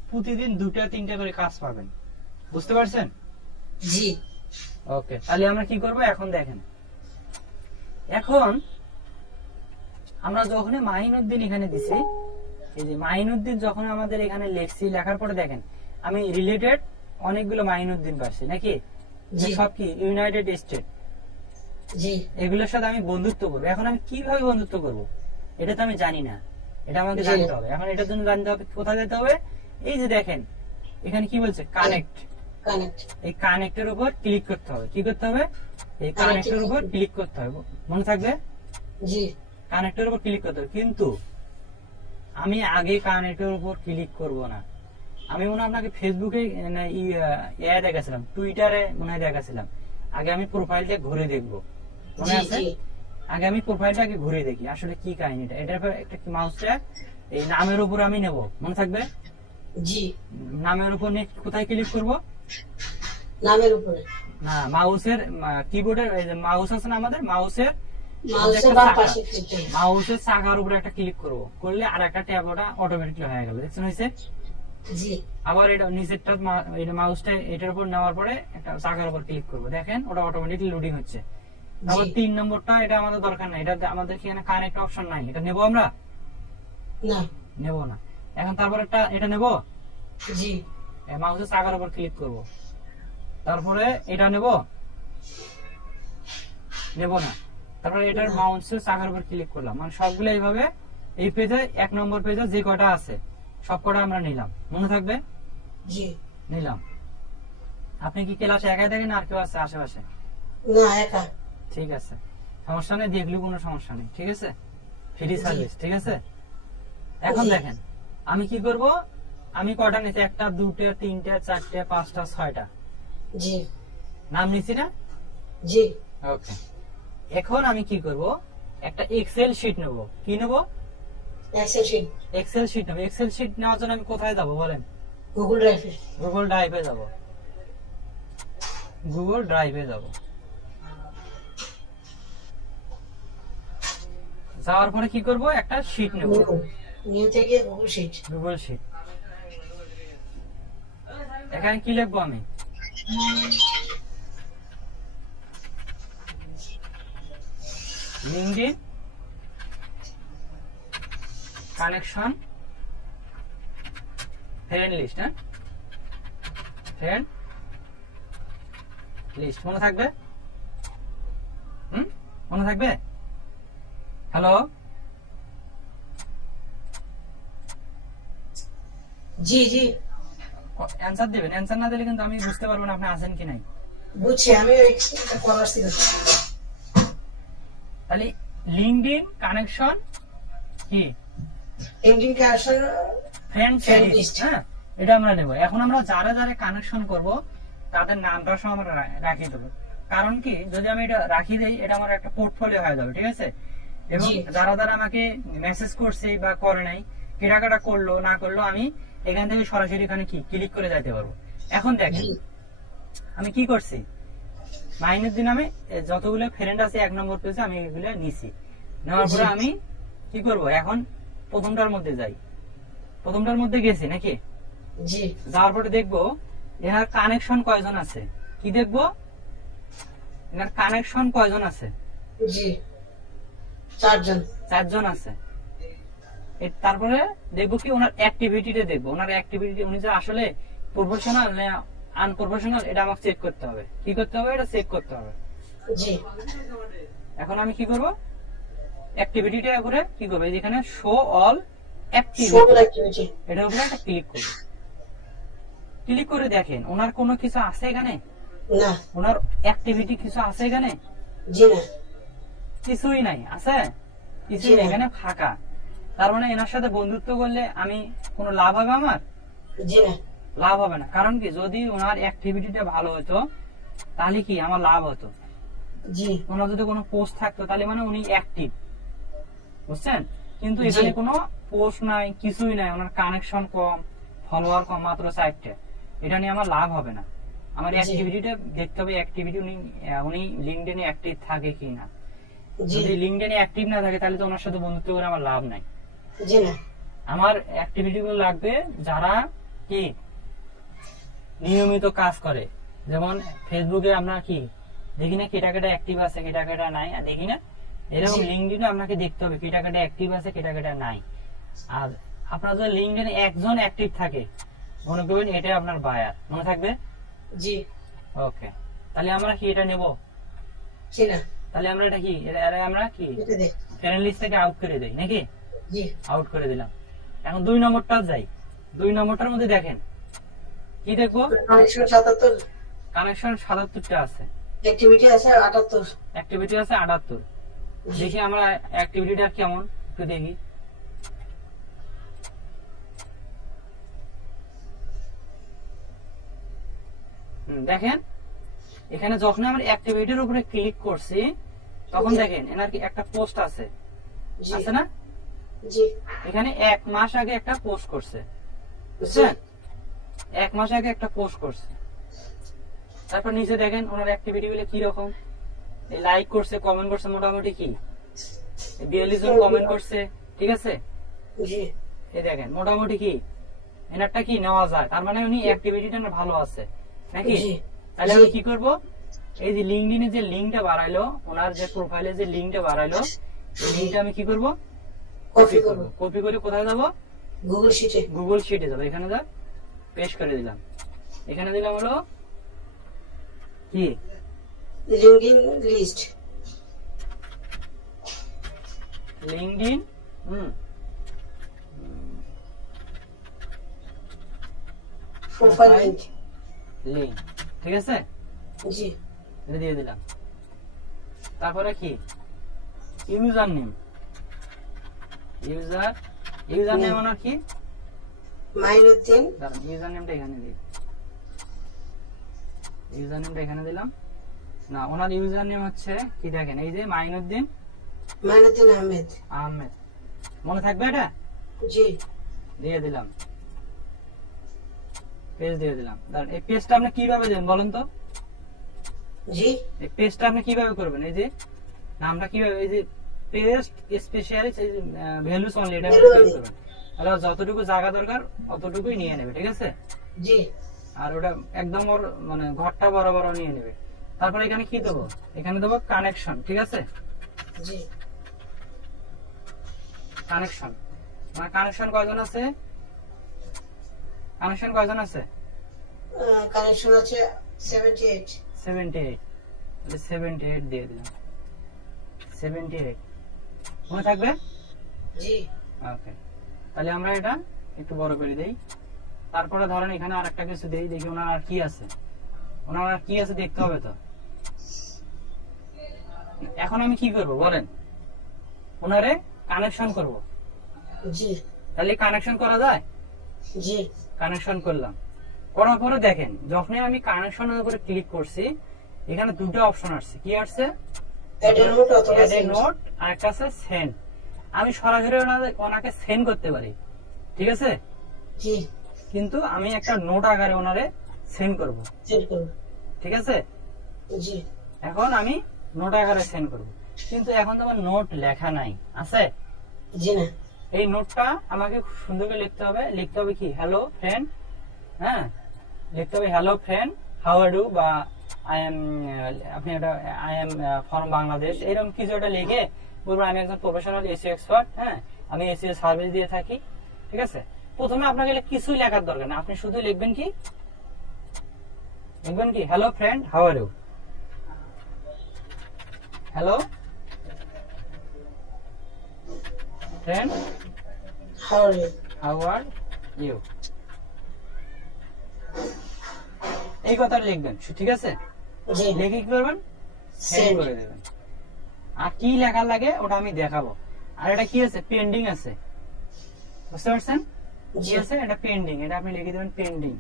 প্রতিদিন 2-3টা করে কাজ পাবেন, বুঝতে পারছেন? জি। ওকে, তাহলে আমরা কি করব এখন দেখেন। এখন আমরা যখন মাইনুদ্দিন এখানে দিছি, এই যে মাইনুদ্দিন যখন আমাদের এখানে লিখছি, লেখার পরে দেখেন আমি রিলেটেড অনেকগুলো মাইনুদ্দিন পাচ্ছি নাকি, সব কি ইউনাইটেড স্টেট। জি। এগুলোর সাথে আমি বন্ধুত্ব করবো। এখন আমি কিভাবে বন্ধুত্ব করব, এটা তো আমি জানি না, এটা আমাকে জানতে হবে। এখন এটার জন্য জানতে হবে কোথায় যেতে হবে, এই যে দেখেন এখানে কি বলছে, কানেক্ট। এই কানেক্টের উপর ক্লিক করতে হবে। কি করতে হবে, এই কানেক্টের উপর ক্লিক করতে হবে, মনে থাকবে? জি। কানেক্টের উপর ক্লিক করতে হবে, কিন্তু আমি আগে কানেক্টের উপর ক্লিক করব না। আমি মনে হয় আপনাকে ফেসবুকে দেখাছিলাম, টুইটারে মনে হয় দেখাছিলাম। আগে আমি প্রোফাইলটা ঘুরে দেখবো, মনে আছে? আগে আমি প্রোফাইলটাকে ঘুরে দেখি আসলে কি কাহিনীটা। এটার পর একটা মাউসটা এই নামের উপর আমি নেব, মনে থাকবে? জি। নামের উপর কোথায় ক্লিক করব? নামের উপরে না, মাউসের কিবোর্ডের মাউস আছে না আমাদের, মাউসের চাকার উপরে একটা ক্লিক করব, করলে আর একটা ট্যাব ওটা অটোমেটিকলি হয়ে গেল, দেখছেন হয়েছে? জি। আবার এটা নিচেরটা মাউসটা এটার উপর নেওয়ার পরে একটা চাকার উপর ক্লিক করব, দেখেন ওটা অটোমেটিকলি লোডিং হচ্ছে। তারপর 3 নম্বরটা, এটা আমাদের দরকার নাই, এটা আমাদের এখানে কানেক্ট অপশন নাই, এটা নেব আমরা না, নেব না। এখন তারপর এটা নেব, জি, মাউসের চাকার উপর ক্লিক করব, তারপরে এটা নেব না, তারপরে এটার মাউসের চাকার উপর ক্লিক করলাম। মানে সবগুলো এইভাবে এই পেজে 1 নম্বর পেজে যে কয়টা আছে সব কটা আমরা নিলাম, মনে থাকবে? জি, নিলাম। আপনি কি ক্লাসে একাই দেখেন আর কেউ আছে আশেপাশে? না, একা। ঠিক আছে, সমস্যা নেই, দেখলেও কোনো সমস্যা নেই, ঠিক আছে, ফ্রি সার্ভিস, ঠিক আছে। এখন দেখেন আমি কি করব, আমি কয়টা নিতে, 1টা 2টা 3টা 4টা 5টা 6টা জি, নাম নিছি না? জি। ওকে, এখন আমি কি করব, একটা এক্সেল শীট নেব। কি নেব? Excel sheet. এক্সেল শীট নেব। এক্সেল শীট নেওয়ার জন্য আমি কোথায় যাব বলেন? গুগল ড্রাইভে। গুগল ড্রাইভে যাব। গুগল ড্রাইভে যাব। যাওয়ার পরে কি করব, একটা শীট নেব। নিউ থেকে গুগল শিট। Google sheet. এখানে কি লিখবো আমি? LinkedIn connection friend list. হ্যাঁ, ফ্রেন্ড লিস্ট মনে থাকবে? মনে থাকবে? হ্যালো, জি জি অ্যানসার দিবেন। অ্যানসার না দিলে কিন্তু আমি বুঝতে পারবো না আপনি আছেন কি নাই। বুঝছি, আমি পড়াচ্ছি। তাহলে লিংকডইন কানেকশন কি? LinkedIn connection friend list. হ্যাঁ, এটা আমরা নেব। এখন আমরা যারা যারা কানেকশন করব তাদের নামটা সহ আমরা রাখি দেবো। কারণ কি, যদি আমি এটা রাখি দেই, এটা আমার একটা পোর্টফোলিও হয়ে যাবে। ঠিক আছে? এবং যারা যারা আমাকে মেসেজ করছে বা করে নাই, কেটা কেটা করলো না করলো, আমি এখান থেকে সরাসরি এখানে কি ক্লিক করে যাইতে পারবো। এখন দেখেন আমি কি করছি, মাইনুদ্দিন নামে যতগুলো ফ্রেন্ড আছে 1 নম্বর পেজে আমি এগুলো নিছি। নেওয়ার পরে আমি কি করব, এখন প্রথমটার মধ্যে যাই। প্রথমটার মধ্যে গেছি নাকি? জি। যাওয়ার পরে দেখবো এনার কানেকশন কয়জন আছে। কি দেখবো? এনার কানেকশন কয়জন আছে? জি, 4 জন। 4 জন আছে। তারপরে দেখবো কি ওনার অ্যাক্টিভিটিতে দেখবো, ওনার অ্যাক্টিভিটি উনি যে আসলে প্রফেশনাল না আনপ্রফেশনাল, এটা আমাকে চেক করতে হবে। কি করতে হবে? এটা চেক করতে হবে। জি। এখন আমি কি করব, অ্যাক্টিভিটিটা করে কি করব, এখানে শো অল অ্যাক্টিভিটি, এটার উপরে একটা ক্লিক করব। ক্লিক করে দেখেন ওনার কোনো কিছু আছে এখানে? না। ওনার অ্যাক্টিভিটি কিছু আছে এখানে? জি না, কিছুই নাই। আছে? কিছুই নাই, এখানে ফাঁকা। তার মানে এনার সাথে বন্ধুত্ব করলে আমি কোনো লাভ হবে আমার? জি না, লাভ হবে না। কারণ কি, যদি ওনার অ্যাক্টিভিটিটা ভালো হতো তাহলে কি আমার লাভ হতো। জি। ওনার যদি কোনো পোস্ট থাকতো তাহলে মানে উনি অ্যাক্টিভ, বুঝছেন? কিন্তু এখানে কোনো পোস্ট নাই, কিছুই নাই, ওনার কানেকশন কম, ফলোয়ার কম, মাত্র 4টা। এটা নিয়ে আমার লাভ হবে না। আমার অ্যাক্টিভিটিটা দেখতে হবে, অ্যাক্টিভিটি উনি লিংকডইনে অ্যাক্টিভ থাকে কিনা। যদি লিংকডইনে অ্যাক্টিভ না থাকে তাহলে তো ওনার সাথে বন্ধুত্ব করে আমার লাভ নাই। জি না, আমার অ্যাক্টিভিটি গুলো লাগবে যারা কি নিয়মিত কাজ করে। যেমন ফেসবুকে আমরা কি দেখি না কেটা কেটা অ্যাক্টিভ আছে, কেটা কেটা নাই, দেখি না? এরকম লিংকডইনে আপনাকে দেখতে হবে কেটা কেটা অ্যাক্টিভ আছে, কেটা কেটা নাই। আর আপনার যদি লিংকডইনে একজন অ্যাক্টিভ থাকে, মনে করবেন এটা আপনার বায়ার। মনে থাকবে? জি। ওকে, তাহলে আমরা কি এটা নেব? জি না, তাহলে আমরা এটা কি আমরা কি এটা দে। ফ্রেন্ড লিস্ট থেকে আউট করে দেই নাকি? জি। আউট করে দিলাম। এখন 2 নম্বরটা যাই। 2 নম্বরটার মধ্যে দেখেন কি দেখবো, কানেকশন 77, কানেকশন 77টা আছে, অ্যাক্টিভিটি আছে 78। অ্যাক্টিভিটি আছে 78। দেখি আমরা অ্যাক্টিভিটিটা কেমন একটু দেখি। দেখেন এখানে যখন আমরা অ্যাক্টিভিটির উপরে ক্লিক করছি তখন দেখেন এনার কি একটা পোস্ট আছে, আছে না? জি। এখানে 1 মাস আগে একটা পোস্ট করছে, বুঝছেন? 1 মাস আগে একটা পোস্ট করছে। তারপর নিচে দেখেন ওনার অ্যাক্টিভিটি গুলো কি রকম। এই লাইক করছে, কমেন্ট করছে, মোটামুটি কি 42 জন কমেন্ট করছে। ঠিক আছে? জি। এই দেখেন মোটামুটি কি এনারটা কি নেওয়া যায়। তার মানে উনি অ্যাক্টিভিটিটা ভালো আছে নাকি? তাহলে আমি কি করব, এই যে লিংকডইনে যে লিংকটা বাড়াইলো, ওনার যে প্রোফাইলে যে লিংকটা বাড়াইলো, এই লিংকটা আমি কি করব, কপি করব। কপি করে কোথায় যাব? গুগল শিটে। গুগল শিটে যাব। এখানে যা পেস্ট করে দিলাম। এখানে দিলাম হলো কি LinkedIn list, LinkedIn profile link. Link. ঠিক আছে? জি। এটা দিয়ে দিলাম। তারপরে কি ইউজার নেম, ইউজার নেম ওনার কি মাইনুদ্দিন। ইউজার নেমটা এখানে দিই, ইউজার নেমটা এখানে দিলাম। না, ওনার ইউজার নেম হচ্ছে কি দেখেন, এই যে মাইনুদ্দিন মাইনুদ্দিন আহমেদ। আহমেদ, মনে থাকবে এটা? জি দিয়ে দিলাম, পেজ দিয়ে দিলাম। দাঁড়ান, এই পেজটা আপনি কিভাবে দেন বলেন তো? জি এই পেজটা আপনি কিভাবে করবেন? এই যে নামটা কিভাবে, এই যে পেস্ট স্পেশালিস্ট, এই যে ভ্যালুস অনলি, এটা ক্লিক করবেন। তাহলে যতটুকু জায়গা দরকার অতটুকুই নিয়ে নেবে, ঠিক আছে? জি আর ওটা একদম ওর মানে ঘরটা বড় বড় নিয়ে নেবে। তারপর এখানে কি দেবো? এখানে দেবো কানেকশন, ঠিক আছে? জি কানেকশন, মানে কানেকশন কয়জন আছে? কানেকশন কয়জন আছে? কানেকশন আছে 78। 78, 78 দিয়ে দিলাম, 78 মনে থাকবে? জি ওকে, তাহলে আমরা এটা একটু বড় করে দেই। তারপরে ধরেন এখানে আরেকটা কিছু দেই, দেখি ওনার আর কি আছে। ওনার আর কি আছে দেখতে হবে তো। এখন আমি কি করব বলেন? ওনারে কানেকশন করব। জি তাহলে কানেকশন করা যায়? জি কানেকশন করলাম, করার পরে দেখেন যখনই আমি কানেকশনের উপরে ক্লিক করছি, এখানে দুটো অপশন আসছে। কি আসছে? অ্যাড এ নোট অথবা অ্যাড এ নোট, আর একটা আছে সেন্ড। আমি সরাসরি ওনাকে সেন্ড করতে পারি, ঠিক আছে? জি কিন্তু আমি একটা নোট আকারে ওনারে সেন্ড করব, সেন্ড করুন। ঠিক আছে? জি এখন আমি নোট আকারে সেন্ড করব, কিন্তু এখন তো আমার নোট লেখা নাই, আছে? জি না এই নোটটা আমাকে খুব সুন্দর করে লিখতে হবে। লিখতে হবে কি? হ্যালো ফ্রেন্ড, হ্যাঁ, লিখতে হবে hello friend, how are you, বা আই এম, আপনি এটা আই এম ফ্রম বাংলাদেশ, এরকম কিছু একটা লিখে বলবো আমি একজন প্রফেশনাল এসইও এক্সপার্ট, হ্যাঁ, আমি এসইও সার্ভিস দিয়ে থাকি, ঠিক আছে? প্রথমে আপনাকে কিছুই লেখার দরকার না, আপনি শুধু লিখবেন কি, লিখবেন কি hello friend, how are you, hello friend, how are you, how are you, এই কথাটা লিখবেন, ঠিক আছে? জি লিখে কি করবেন? সেন্ড সেন্ড করে দেবেন। আর কি লেখা লাগে ওটা আমি দেখাবো। আর এটা কি আছে? পেন্ডিং আছে, বুঝতে পারছেন? কি জি আছে? এটা পেন্ডিং, এটা আপনি লিখে দেবেন পেন্ডিং।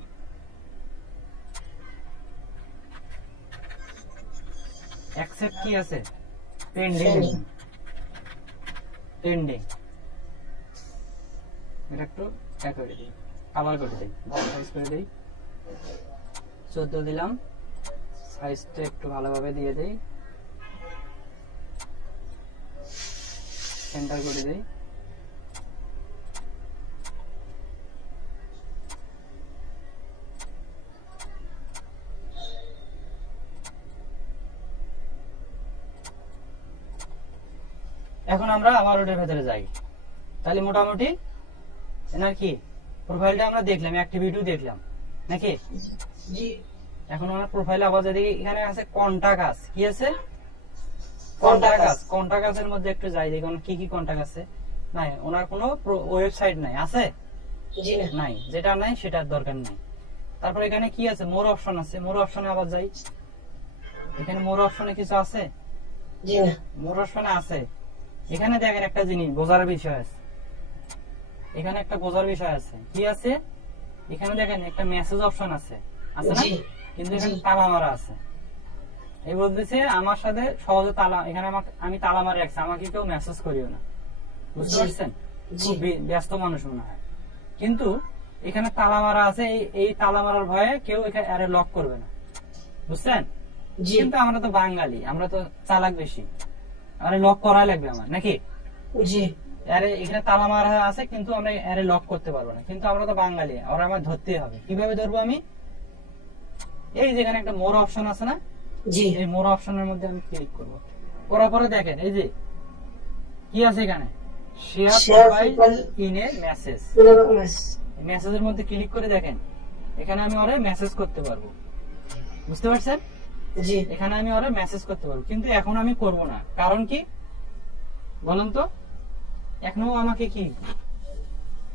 অ্যাকসেপ্ট কি আছে? Pending, Pending. পেন্ডিং। এটা একটু করে দিই, কালার করে দিই, সাইজ করে দিই, 14 দিলাম, সাইজটা একটু ভালোভাবে দিয়ে দেই, সেন্টার করে দেই। এখন আমরা আমার ওটার ভেতরে যাই। তাহলে মোটামুটি এনার কি প্রোফাইলটা আমরা দেখলাম, অ্যাক্টিভিটিও দেখলাম নাকি? জি এখন আমার প্রোফাইলে আবার যদি এখানে আছে কন্টাক্ট আস, কি আছে? কন্টাক্ট আস। কন্টাক্ট আসের মধ্যে একটু যাই, দেখুন কি কি কন্টাক্ট আছে। নাই, ওনার কোনো ওয়েবসাইট নাই, আছে? জি না নাই, যেটা নাই সেটার দরকার নাই। তারপর এখানে কি আছে? মোর অপশন আছে, মোর অপশনে আবার যাই। এখানে মোর অপশনে কিছু আছে? জি না মোর অপশনে আছে। এখানে দেখেন একটা জিনিস বোঝার বিষয় আছে, এখানে একটা বোঝার বিষয় আছে। কি আছে? এখানে দেখেন একটা মেসেজ অপশন আছে, আছে না? জি কিন্তু এখানে জি। তালা মারা আছে। এই বলতেছে আমার সাথে সহজে তালা, এখানে আমি তালা মারা রাখছি, আমাকে কেউ মেসেজ করিও না, বুঝতে জি। পারছেন? জি। খুব ব্যস্ত মানুষ মনে হয়, কিন্তু এখানে তালা মারা আছে। এই তালা মারার ভয়ে কেউ এখানে লক করবে না, বুঝছেন? জি কিন্তু আমরা তো বাঙালি, আমরা তো চালাক বেশি, আরে লক করা লাগবে আমার নাকি? জি আরে এখানে তালা মারা আছে কিন্তু আমরা আরে লক করতে পারবো না, কিন্তু আমরা তো বাঙালি, ওরা আমার ধরতে হবে। কিভাবে ধরবো আমি? এই যেখানে একটা মোর অপশন আছে না, জি এই মোর অপশনের মধ্যে আমি ক্লিক করব। করার পরে দেখেন এই যে কি আছে এখানে, share Share profile profile in a message. মেসেজের মধ্যে ক্লিক করে দেখেন, এখানে আমি ওরে মেসেজ করতে পারবো, বুঝতে পারছেন? জি এখানে আমি ওরে মেসেজ করতে পারবো, কিন্তু এখন আমি করব না। কারণ কি বলুন তো? এখনো আমাকে কি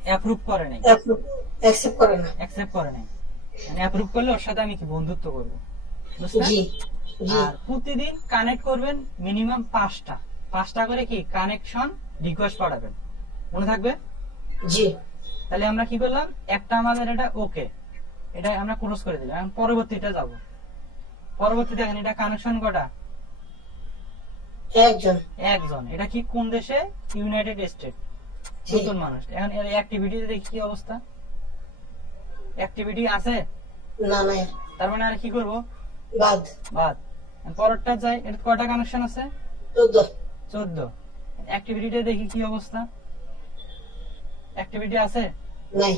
অ্যাপ্রুভ করে নাই, অ্যাকসেপ্ট করে না অ্যাকসেপ্ট করে নাই। মানে অ্যাপ্রুভ করলে ওর সাথে আমি কি বন্ধুত্ব করবো, বুঝলেন? জি জি আর প্রতিদিন কানেক্ট করবেন মিনিমাম 5টা করে কি কানেকশন রিকোয়েস্ট পাঠাবেন, মনে থাকবে? জি তাহলে আমরা কি করলাম, একটা আমাদের এটা ওকে, এটা আমরা ক্লোজ করে দিলাম। এখন পরবর্তীটা যাব। পরবর্তী দেখেন এটা কানেকশন কটা? একজন। একজন। এটা কি কোন দেশে? United State. জি। নতুন মানুষ। এখন এর অ্যাক্টিভিটি দেখি কি অবস্থা। অ্যাক্টিভিটি আছে? না নাই। তার মানে আর কি করব? বাদ। বাদ। পরেরটা যাই, এর কয়টা কানেকশন আছে? 14। 14। অ্যাক্টিভিটিটা দেখি কি অবস্থা। অ্যাক্টিভিটি আছে? নাই।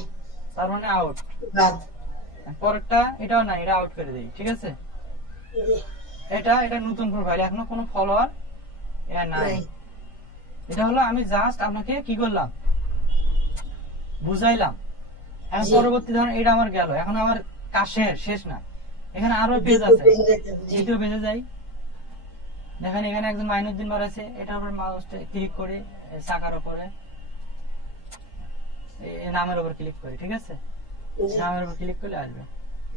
তার মানে আউট। বাদ। পরেরটা এটাও নাই, এটা আউট করে দেই, ঠিক আছে? জি। এটা নতুন প্রোফাইল, এখনো কোনো ফলোয়ার নাই। নাই। এটা হলো আমি জাস্ট আপনাকে কি করলাম, বুঝাইলাম। এখন জি। পরবর্তী ধরেন এটা আমার গেল, এখন আমার কাজ শেষ না, এখানে আরো পেজ আছে। জি। দ্বিতীয় পেজে যাই, দেখেন এখানে একজন মাইনুদ্দিন বাড়াইছে, এটার উপর মাউসটা ক্লিক করি, চাকার উপরে নামের উপর ক্লিক করি, ঠিক আছে? জি। নামের উপর ক্লিক করলে আসবে।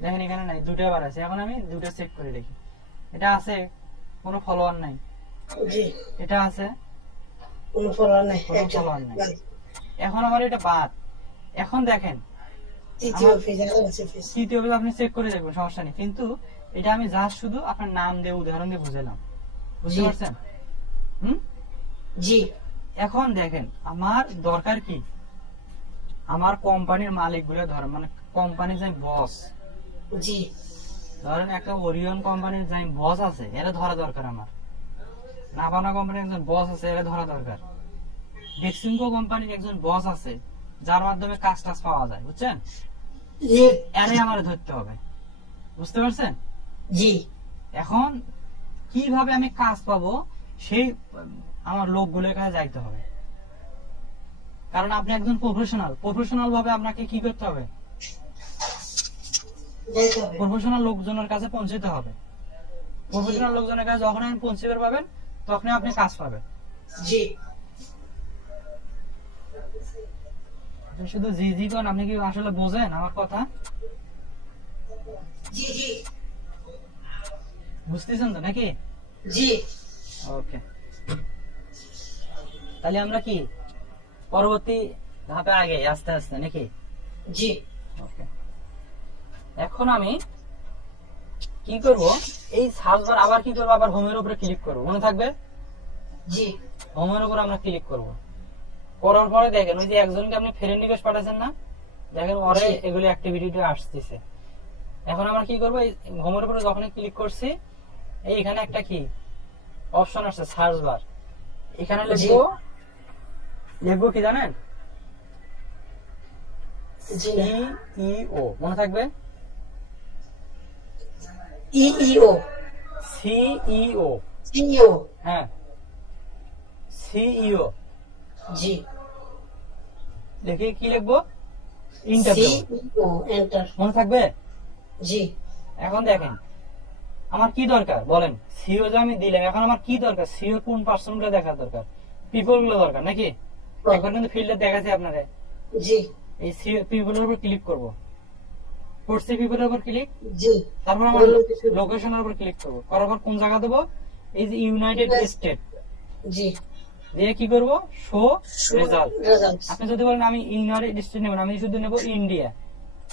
দেখেন এখানে নাই, দুটো বাড়াইছে। এখন আমি দুটো চেক করে দেখি। এটা আছে, কোনো ফলোয়ার নাই। জি। এটা আছে, কোনো ফলোয়ার নাই। কোনো একজন। ফলোয়ার নাই। বাদ। এখন আমার এটা বাদ। এখন দেখেন তৃতীয় আমার- পেজ, আছে পেজ। তৃতীয় পেজ আপনি চেক করে দেখবেন, সমস্যা নেই। কিন্তু এটা আমি জাস্ট শুধু আপনার নাম দিয়ে উদাহরণ দিয়ে বুঝালাম, বুঝতে জি। পারছেন? হুম। জি। এখন দেখেন আমার দরকার কি, আমার কোম্পানির মালিক গুলো ধরেন, মানে কোম্পানির যে বস, জি। ধরেন একটা ওরিয়ন কোম্পানির যে বস আছে, এরা ধরা দরকার। আমার নাভানা কোম্পানির একজন বস আছে, এরা ধরা দরকার। ডেক্সিমকো কোম্পানির একজন বস আছে, যার মাধ্যমে কাজ টাজ পাওয়া যায়, বুঝছেন? জি। এরে আমার ধরতে হবে, বুঝতে পারছেন? জি। এখন কিভাবে আমি কাজ পাবো, সেই আমার লোকগুলোর কাছে যাইতে হবে। কারণ আপনি একজন প্রফেশনাল ভাবে আপনাকে কি করতে হবে, যাইতে হবে। প্রফেশনাল লোকজনের কাছে পৌঁছতে হবে। প্রফেশনাল লোকজনের কাছে যখন আপনি পৌঁছতে পারবেন, তখনই আপনি কাজ পাবেন। জি। আপনি শুধু জি জি করেন, আপনি কি আসলে বোঝেন আমার কথা? জি। জি। বুঝতেছেন তো নাকি? জি। ওকে, তাহলে আমরা কি পরবর্তী ধাপে আগে আস্তে আস্তে নাকি? জি। ওকে, এখন আমি কি করব, এই সার্চ বার আবার কি করব, আবার হোমের উপরে ক্লিক করব, মনে থাকবে? জি। হোমের উপর আমরা ক্লিক করব। করার পরে দেখেন ওই যে একজনকে আপনি ফ্রেন্ড রিকোয়েস্ট পাঠাচ্ছেন না, দেখেন ওরে জি। এগুলি অ্যাক্টিভিটিতে আসতেছে। এখন আমরা কি করব, এই হোমের উপরে যখন ক্লিক করছি, এইখানে একটা কি অপশন আসছে, সার্চ বার। এখানে লিখবো কি জানেন? জি না। সিইও, মনে থাকবে? ইইও। CEO, CEO. হ্যাঁ সিইও জি। লিখে কি লিখবো, ইন্টারভিউ, সিইও এন্টার। মনে থাকবে? জি। এখন দেখেন আমার কি দরকার বলেন, সিও যে আমি দিলাম, এখন আমার কি দরকার, সিও কোন পার্সন গুলো দেখার দরকার, পিপল গুলো দরকার নাকি? একবার কিন্তু ফিল্ডে দেখাচ্ছি আপনারে, জি। এই সিও পিপলের উপর ক্লিক করব, করছি পিপলের উপর ক্লিক, জি। তারপর আমার লোকেশনের উপর ক্লিক করব, করার পর কোন জায়গা দেবো, এই যে ইউনাইটেড স্টেট জি। দিয়ে কি করব, শো রেজাল্ট। রেজাল্ট। আপনি যদি বলেন আমি ইউনাইটেড স্টেট নেব না, আমি শুধু নেব ইন্ডিয়া,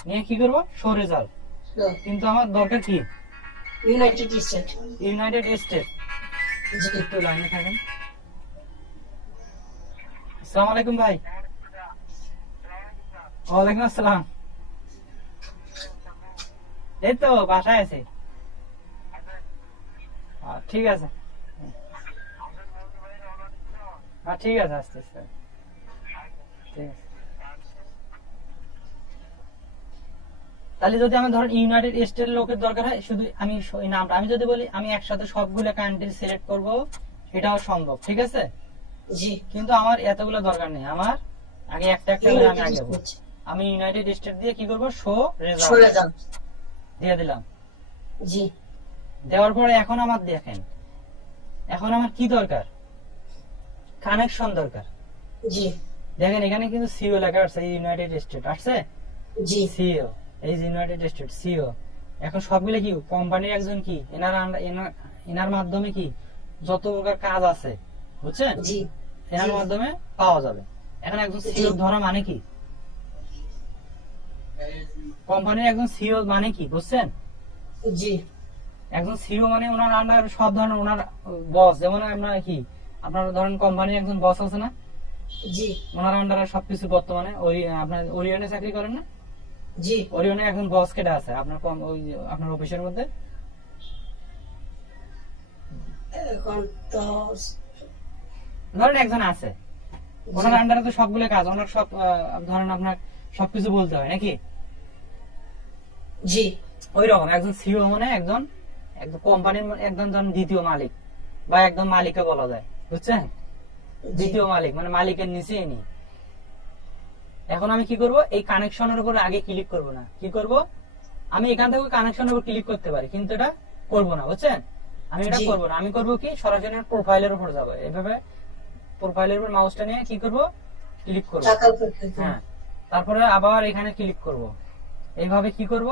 নিয়ে কি করব, শো রেজাল্ট। কিন্তু আমার দরকার কি, ইউনাইটেড স্টেট। United State. জি। একটু লাইনে থাকেন। আসসালামু আলাইকুম ভাই। ওয়ালাইকুম আসসালাম। এই তো বাসায় আছি। ঠিক আছে, ঠিক আছে, আসতে আসতে ঠিক আছে। তাহলে যদি আমি ধরেন ইউনাইটেড স্টেট লোকের দরকার হয়, শুধু আমি এই নামটা আমি যদি বলি, আমি একসাথে সবগুলো কান্ট্রি সিলেক্ট করব, এটাও সম্ভব, ঠিক আছে? জি। কিন্তু আমার এতগুলো দরকার নেই, আমার আগে একটা একটা করে আমি আগে বলছি। আমি ইউনাইটেড স্টেট দিয়ে কি করব, শো রেজাল্ট দিয়ে দিলাম। জি। দেওয়ার পরে এখন আমার দেখেন, এখন আমার কি দরকার, কানেকশন দরকার। জি। দেখেন এখানে কিন্তু সিও লেখা আছে, ইউনাইটেড স্টেট আসছে, জি। সিও, এই যে ইউনাইটেড স্টেট সিও। এখন সবগুলো কি কোম্পানির একজন কি এনার মাধ্যমে কি যত প্রকার কাজ আছে, বুঝছেন, জি। এনার মাধ্যমে পাওয়া যাবে। এখন একজন সিও ধরা মানে কি, কোম্পানির একজন সিও মানে কি, বুঝছেন? জি। একজন সিইও মানে ওনার আন্ডার সব ধরনের ওনার বস, যেমন আমরা কি আপনার ধরেন কোম্পানির একজন বস আছে না, জি ওনার আন্ডারে সবকিছু বর্তমানে ওই আপনার ওরিয়নে চাকরি করেন না, জি ওরিয়নে একজন বস কেটে আছে আপনার ওই আপনার অফিসের মধ্যে? এখন তো ধরেন একজন আছে, ওনার আন্ডারে তো সবগুলো কাজ, ওনার সব ধরেন আপনার সবকিছু বলতে হয় নাকি? জি ওই রকম একজন সিইও মানে একজন একদম কোম্পানির একদম ধরেন দ্বিতীয় মালিক বা একদম মালিককে বলা যায়, বুঝছেন? দ্বিতীয় মালিক মানে মালিকের নিচে নি। এখন আমি কি করব, এই কানেকশনের উপর আগে ক্লিক করব না, কি করব, আমি এখান থেকে কানেকশনের উপর ক্লিক করতে পারি কিন্তু এটা করব না, বুঝছেন? আমি এটা করব না, আমি করব কি সরাসরি প্রোফাইলের উপর যাব, এভাবে প্রোফাইলের উপর মাউসটা নিয়ে কি করব, ক্লিক করব। হ্যাঁ, তারপরে আবার এখানে ক্লিক করব। এইভাবে কি করব,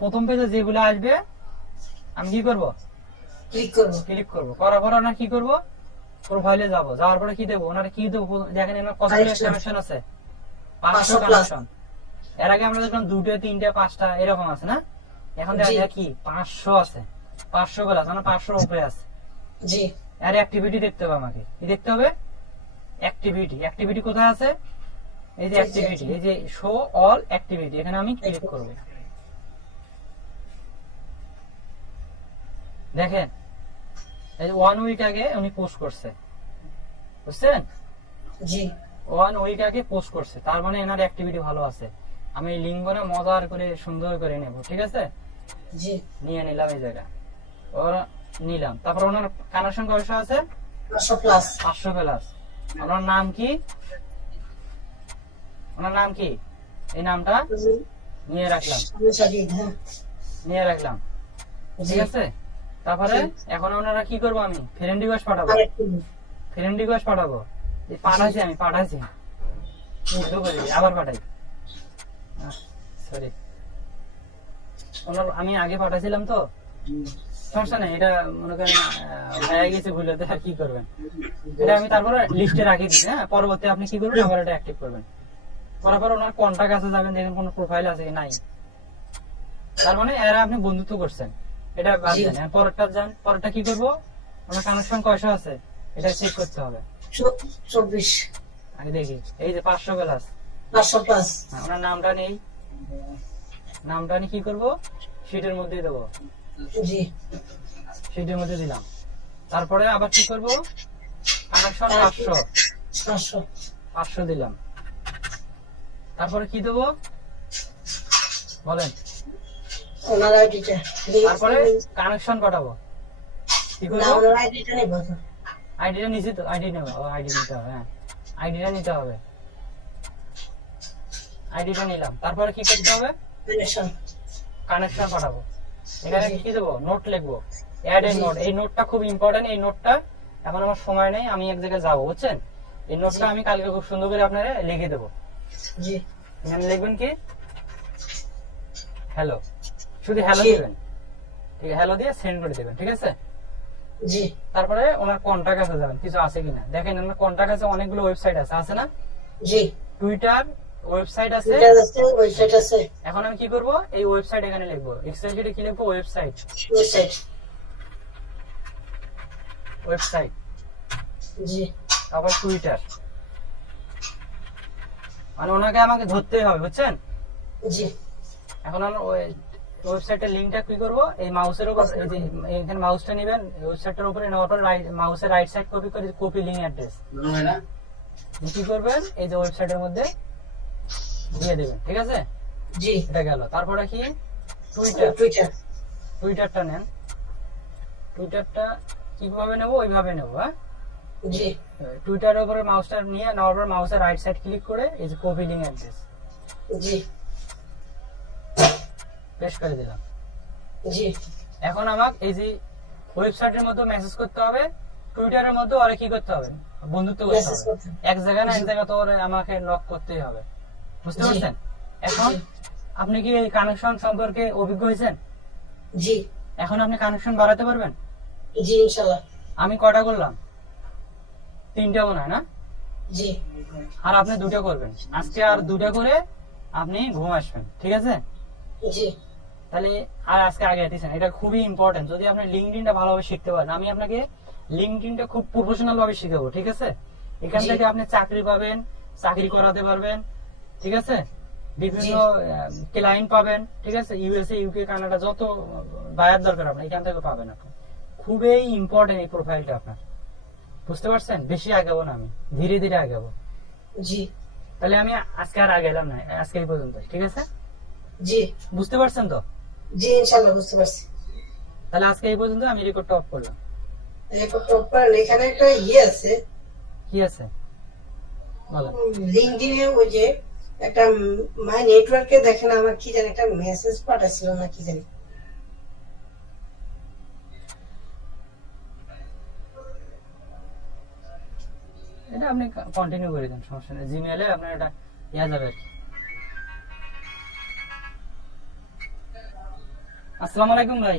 প্রথম পেজে যেগুলো আসবে আমি কি করব, ক্লিক করব। করার পরে ওনার কি করব, প্রোফাইলে যাব, যাওয়ার পরে কি দেবো, ওনার কি দেবো দেখেন, এনার কতগুলো কানেকশন আছে, 500 কানেকশন। এর আগে আমরা দেখলাম 2টা 3টা 5টা এরকম আছে না, এখন দেখা যায় কি 500 আছে, 500 গুলো আছে, মানে 500 উপরে আছে। জি আর অ্যাক্টিভিটি দেখতে হবে, আমাকে কি দেখতে হবে, অ্যাক্টিভিটি। অ্যাক্টিভিটি কোথায় আছে, এই যে অ্যাক্টিভিটি, এই যে শো অল অ্যাক্টিভিটি, এখানে আমি ক্লিক করব। দেখেন এই 1 উইক আগে উনি পোস্ট করছে, বুঝছেন? জি 1 উইক আগে পোস্ট করছে, তার মানে এনার অ্যাক্টিভিটি ভালো আছে। আমি লিংক বনে মজার করে সুন্দর করে নেব, ঠিক আছে? জি নিয়ে নিলাম এই জায়গা, ওরা নিলাম। তারপর ওনার কানেকশন কয়শো আছে, 500 প্লাস। 500 প্লাস। ওনার নাম কি, ওনার নাম কি, এই নামটা নিয়ে রাখলাম, নিয়ে রাখলাম, ঠিক আছে? তারপরে এখন ওনারা কি করবো, আমি ফ্রেন্ড রিকোয়েস্ট পাঠাবো, ফ্রেন্ড রিকোয়েস্ট পাঠাবো। পাঠাইছি, আমি পাঠাইছি, আবার পাঠাই, সরি ওনার আমি আগে পাঠাইছিলাম তো, সমস্যা নেই, এটা মনে করেন হয়ে গেছে ভুলেতে, আর কি করবেন, এটা আমি তারপরে লিস্টে রাখি দিই। হ্যাঁ, পরবর্তী আপনি কি করবেন, আবার এটা অ্যাক্টিভ করবেন। করার পর ওনার কন্টাক্ট আছে, যাবেন দেখেন কোন প্রোফাইল আছে কি নাই, তার মানে এরা আপনি বন্ধুত্ব করছেন, এটা বাদ দেন। পরেরটা যান, পরেরটা কি করবো, ওনার কানেকশন কয়শো আছে এটা চেক করতে হবে। 24 আগে দেখি, এই যে 500 প্লাস, 500 প্লাস। ওনার নামটা নেই, নামটা আমি কি করবো, শিটের মধ্যে দেবো, জি শিটের মধ্যে দিলাম। তারপরে আবার কি করবো, কানেকশন 500 দিলাম। তারপরে কি দেবো বলেন, ওনার আইডিটা, তারপরে কানেকশন পাঠাবো, কি করবো, ওনার আইডিটা নেব, আইডিটা নিচে তো, আইডি নেবো, আইডি নিতে হবে। হ্যাঁ, আইডিটা নিতে হবে, আইডিটা নিলাম। তারপরে কি করতে হবে, কানেকশন পাঠাবো। এখানে কি দেবো, নোট লিখবো, অ্যাড এ নোট। এই নোটটা খুব ইম্পর্টেন্ট, এই নোটটা এখন আমার সময় নেই, আমি এক জায়গায় যাবো, বুঝছেন? এই নোটটা আমি কালকে খুব সুন্দর করে আপনারা লিখে দেবো। জি এখানে লিখবেন কি, হ্যালো, শুধু হ্যালো দিবেন, ঠিক আছে? হ্যালো দিয়ে সেন্ড করে দেবেন, ঠিক আছে? জি তারপরে ওনার কন্টাক্ট আছে, যাবেন কিছু আছে কিনা দেখেন। ওনার কন্টাক্ট আছে, অনেকগুলো ওয়েবসাইট আছে, আছে না? জি টুইটার ওয়েবসাইট আছে, ওয়েবসাইট আছে। এখন আমি কি করব, এই ওয়েবসাইট এখানে লিখবো, এক্সেল শিটে কি লিখবো, ওয়েবসাইট, ওয়েবসাইট। জি তারপর টুইটার, মানে ওনাকে আমাকে ধরতেই হবে, বুঝছেন? জি এখন আমরা ওয়েবসাইটের লিংকটা কি করব, এই মাউসের উপর, এই যে এখানে মাউসটা নেবেন, ওয়েবসাইটের উপরে নেওয়ার পর মাউসের রাইট সাইড কপি করে কপি লিংক অ্যাড্রেস কি করবেন, এই যে ওয়েবসাইটের মধ্যে দিয়ে দেবেন, ঠিক আছে? জি এটা গেল। তারপরে কি, টুইটার, টুইটারটা নেন, টুইটারটা কিভাবে নেব, ওইভাবে নেব। হ্যাঁ, জি টুইটারের উপরে মাউসটা নিয়ে নেওয়ার পর মাউসের রাইট সাইড ক্লিক করে এই যে কপি লিংক অ্যাড্রেস জি পেস্ট করে দিলাম। জি এখন আমাকে এই যে ওয়েবসাইটের মধ্যে মেসেজ করতে হবে, টুইটারের মধ্যে ওরা কি করতে হবে, বন্ধুত্ব করতে হবে। এক জায়গা না এক জায়গা তো ওরা আমাকে লক করতেই হবে, বুঝতে পারছেন? এখন আপনি কি এই কানেকশন সম্পর্কে অভিজ্ঞ হয়েছেন? জি এখন আপনি কানেকশন বাড়াতে পারবেন? জি ইনশাআল্লাহ। আমি কটা করলাম, 3টা মনে হয় না? জি আর আপনি 2টা করবেন, আজকে আর 2টা করে আপনি ঘুম আসবেন, ঠিক আছে? জি তাহলে আর আজকে আগে দিচ্ছেন, এটা খুবই ইম্পর্টেন্ট। যদি আপনি লিঙ্কডইনটা ভালোভাবে শিখতে পারেন, আমি আপনাকে লিঙ্কডইনটা খুব প্রফেশনাল ভাবে শিখাবো, ঠিক আছে? এখান থেকে আপনি চাকরি পাবেন, চাকরি করাতে পারবেন, ঠিক আছে? বিভিন্ন ক্লায়েন্ট পাবেন, ঠিক আছে? ইউএসএ, ইউকে, কানাডা যত বায়ার দরকার আপনার এখান থেকে পাবেন। আপনি খুবই ইম্পর্টেন্ট এই প্রোফাইলটা আপনার, বুঝতে পারছেন? বেশি আগাবো না, আমি ধীরে ধীরে আগাবো। জি তাহলে আমি আজকে আর আগাইলাম না, আজকে এই পর্যন্ত, ঠিক আছে? জি বুঝতে পারছেন তো? জি ইনশাআল্লাহ বুঝতে পারছি। তাহলে আজকে এই পর্যন্ত, আমি রেকর্ডটা অফ করলাম। এখানে একটা আছে, কি আছে বলেন। লিঙ্কডইনে ওই যে একটা মাই নেটওয়ার্কে দেখেন আমার কি জানি একটা মেসেজ পাঠাচ্ছিল না কি জানি। এটা আপনি কন্টিনিউ করে দেন, সমস্যা নেই। জিমেইলে আপনার এটা ইয়া যাবে। আসসালামু আলাইকুম ভাই।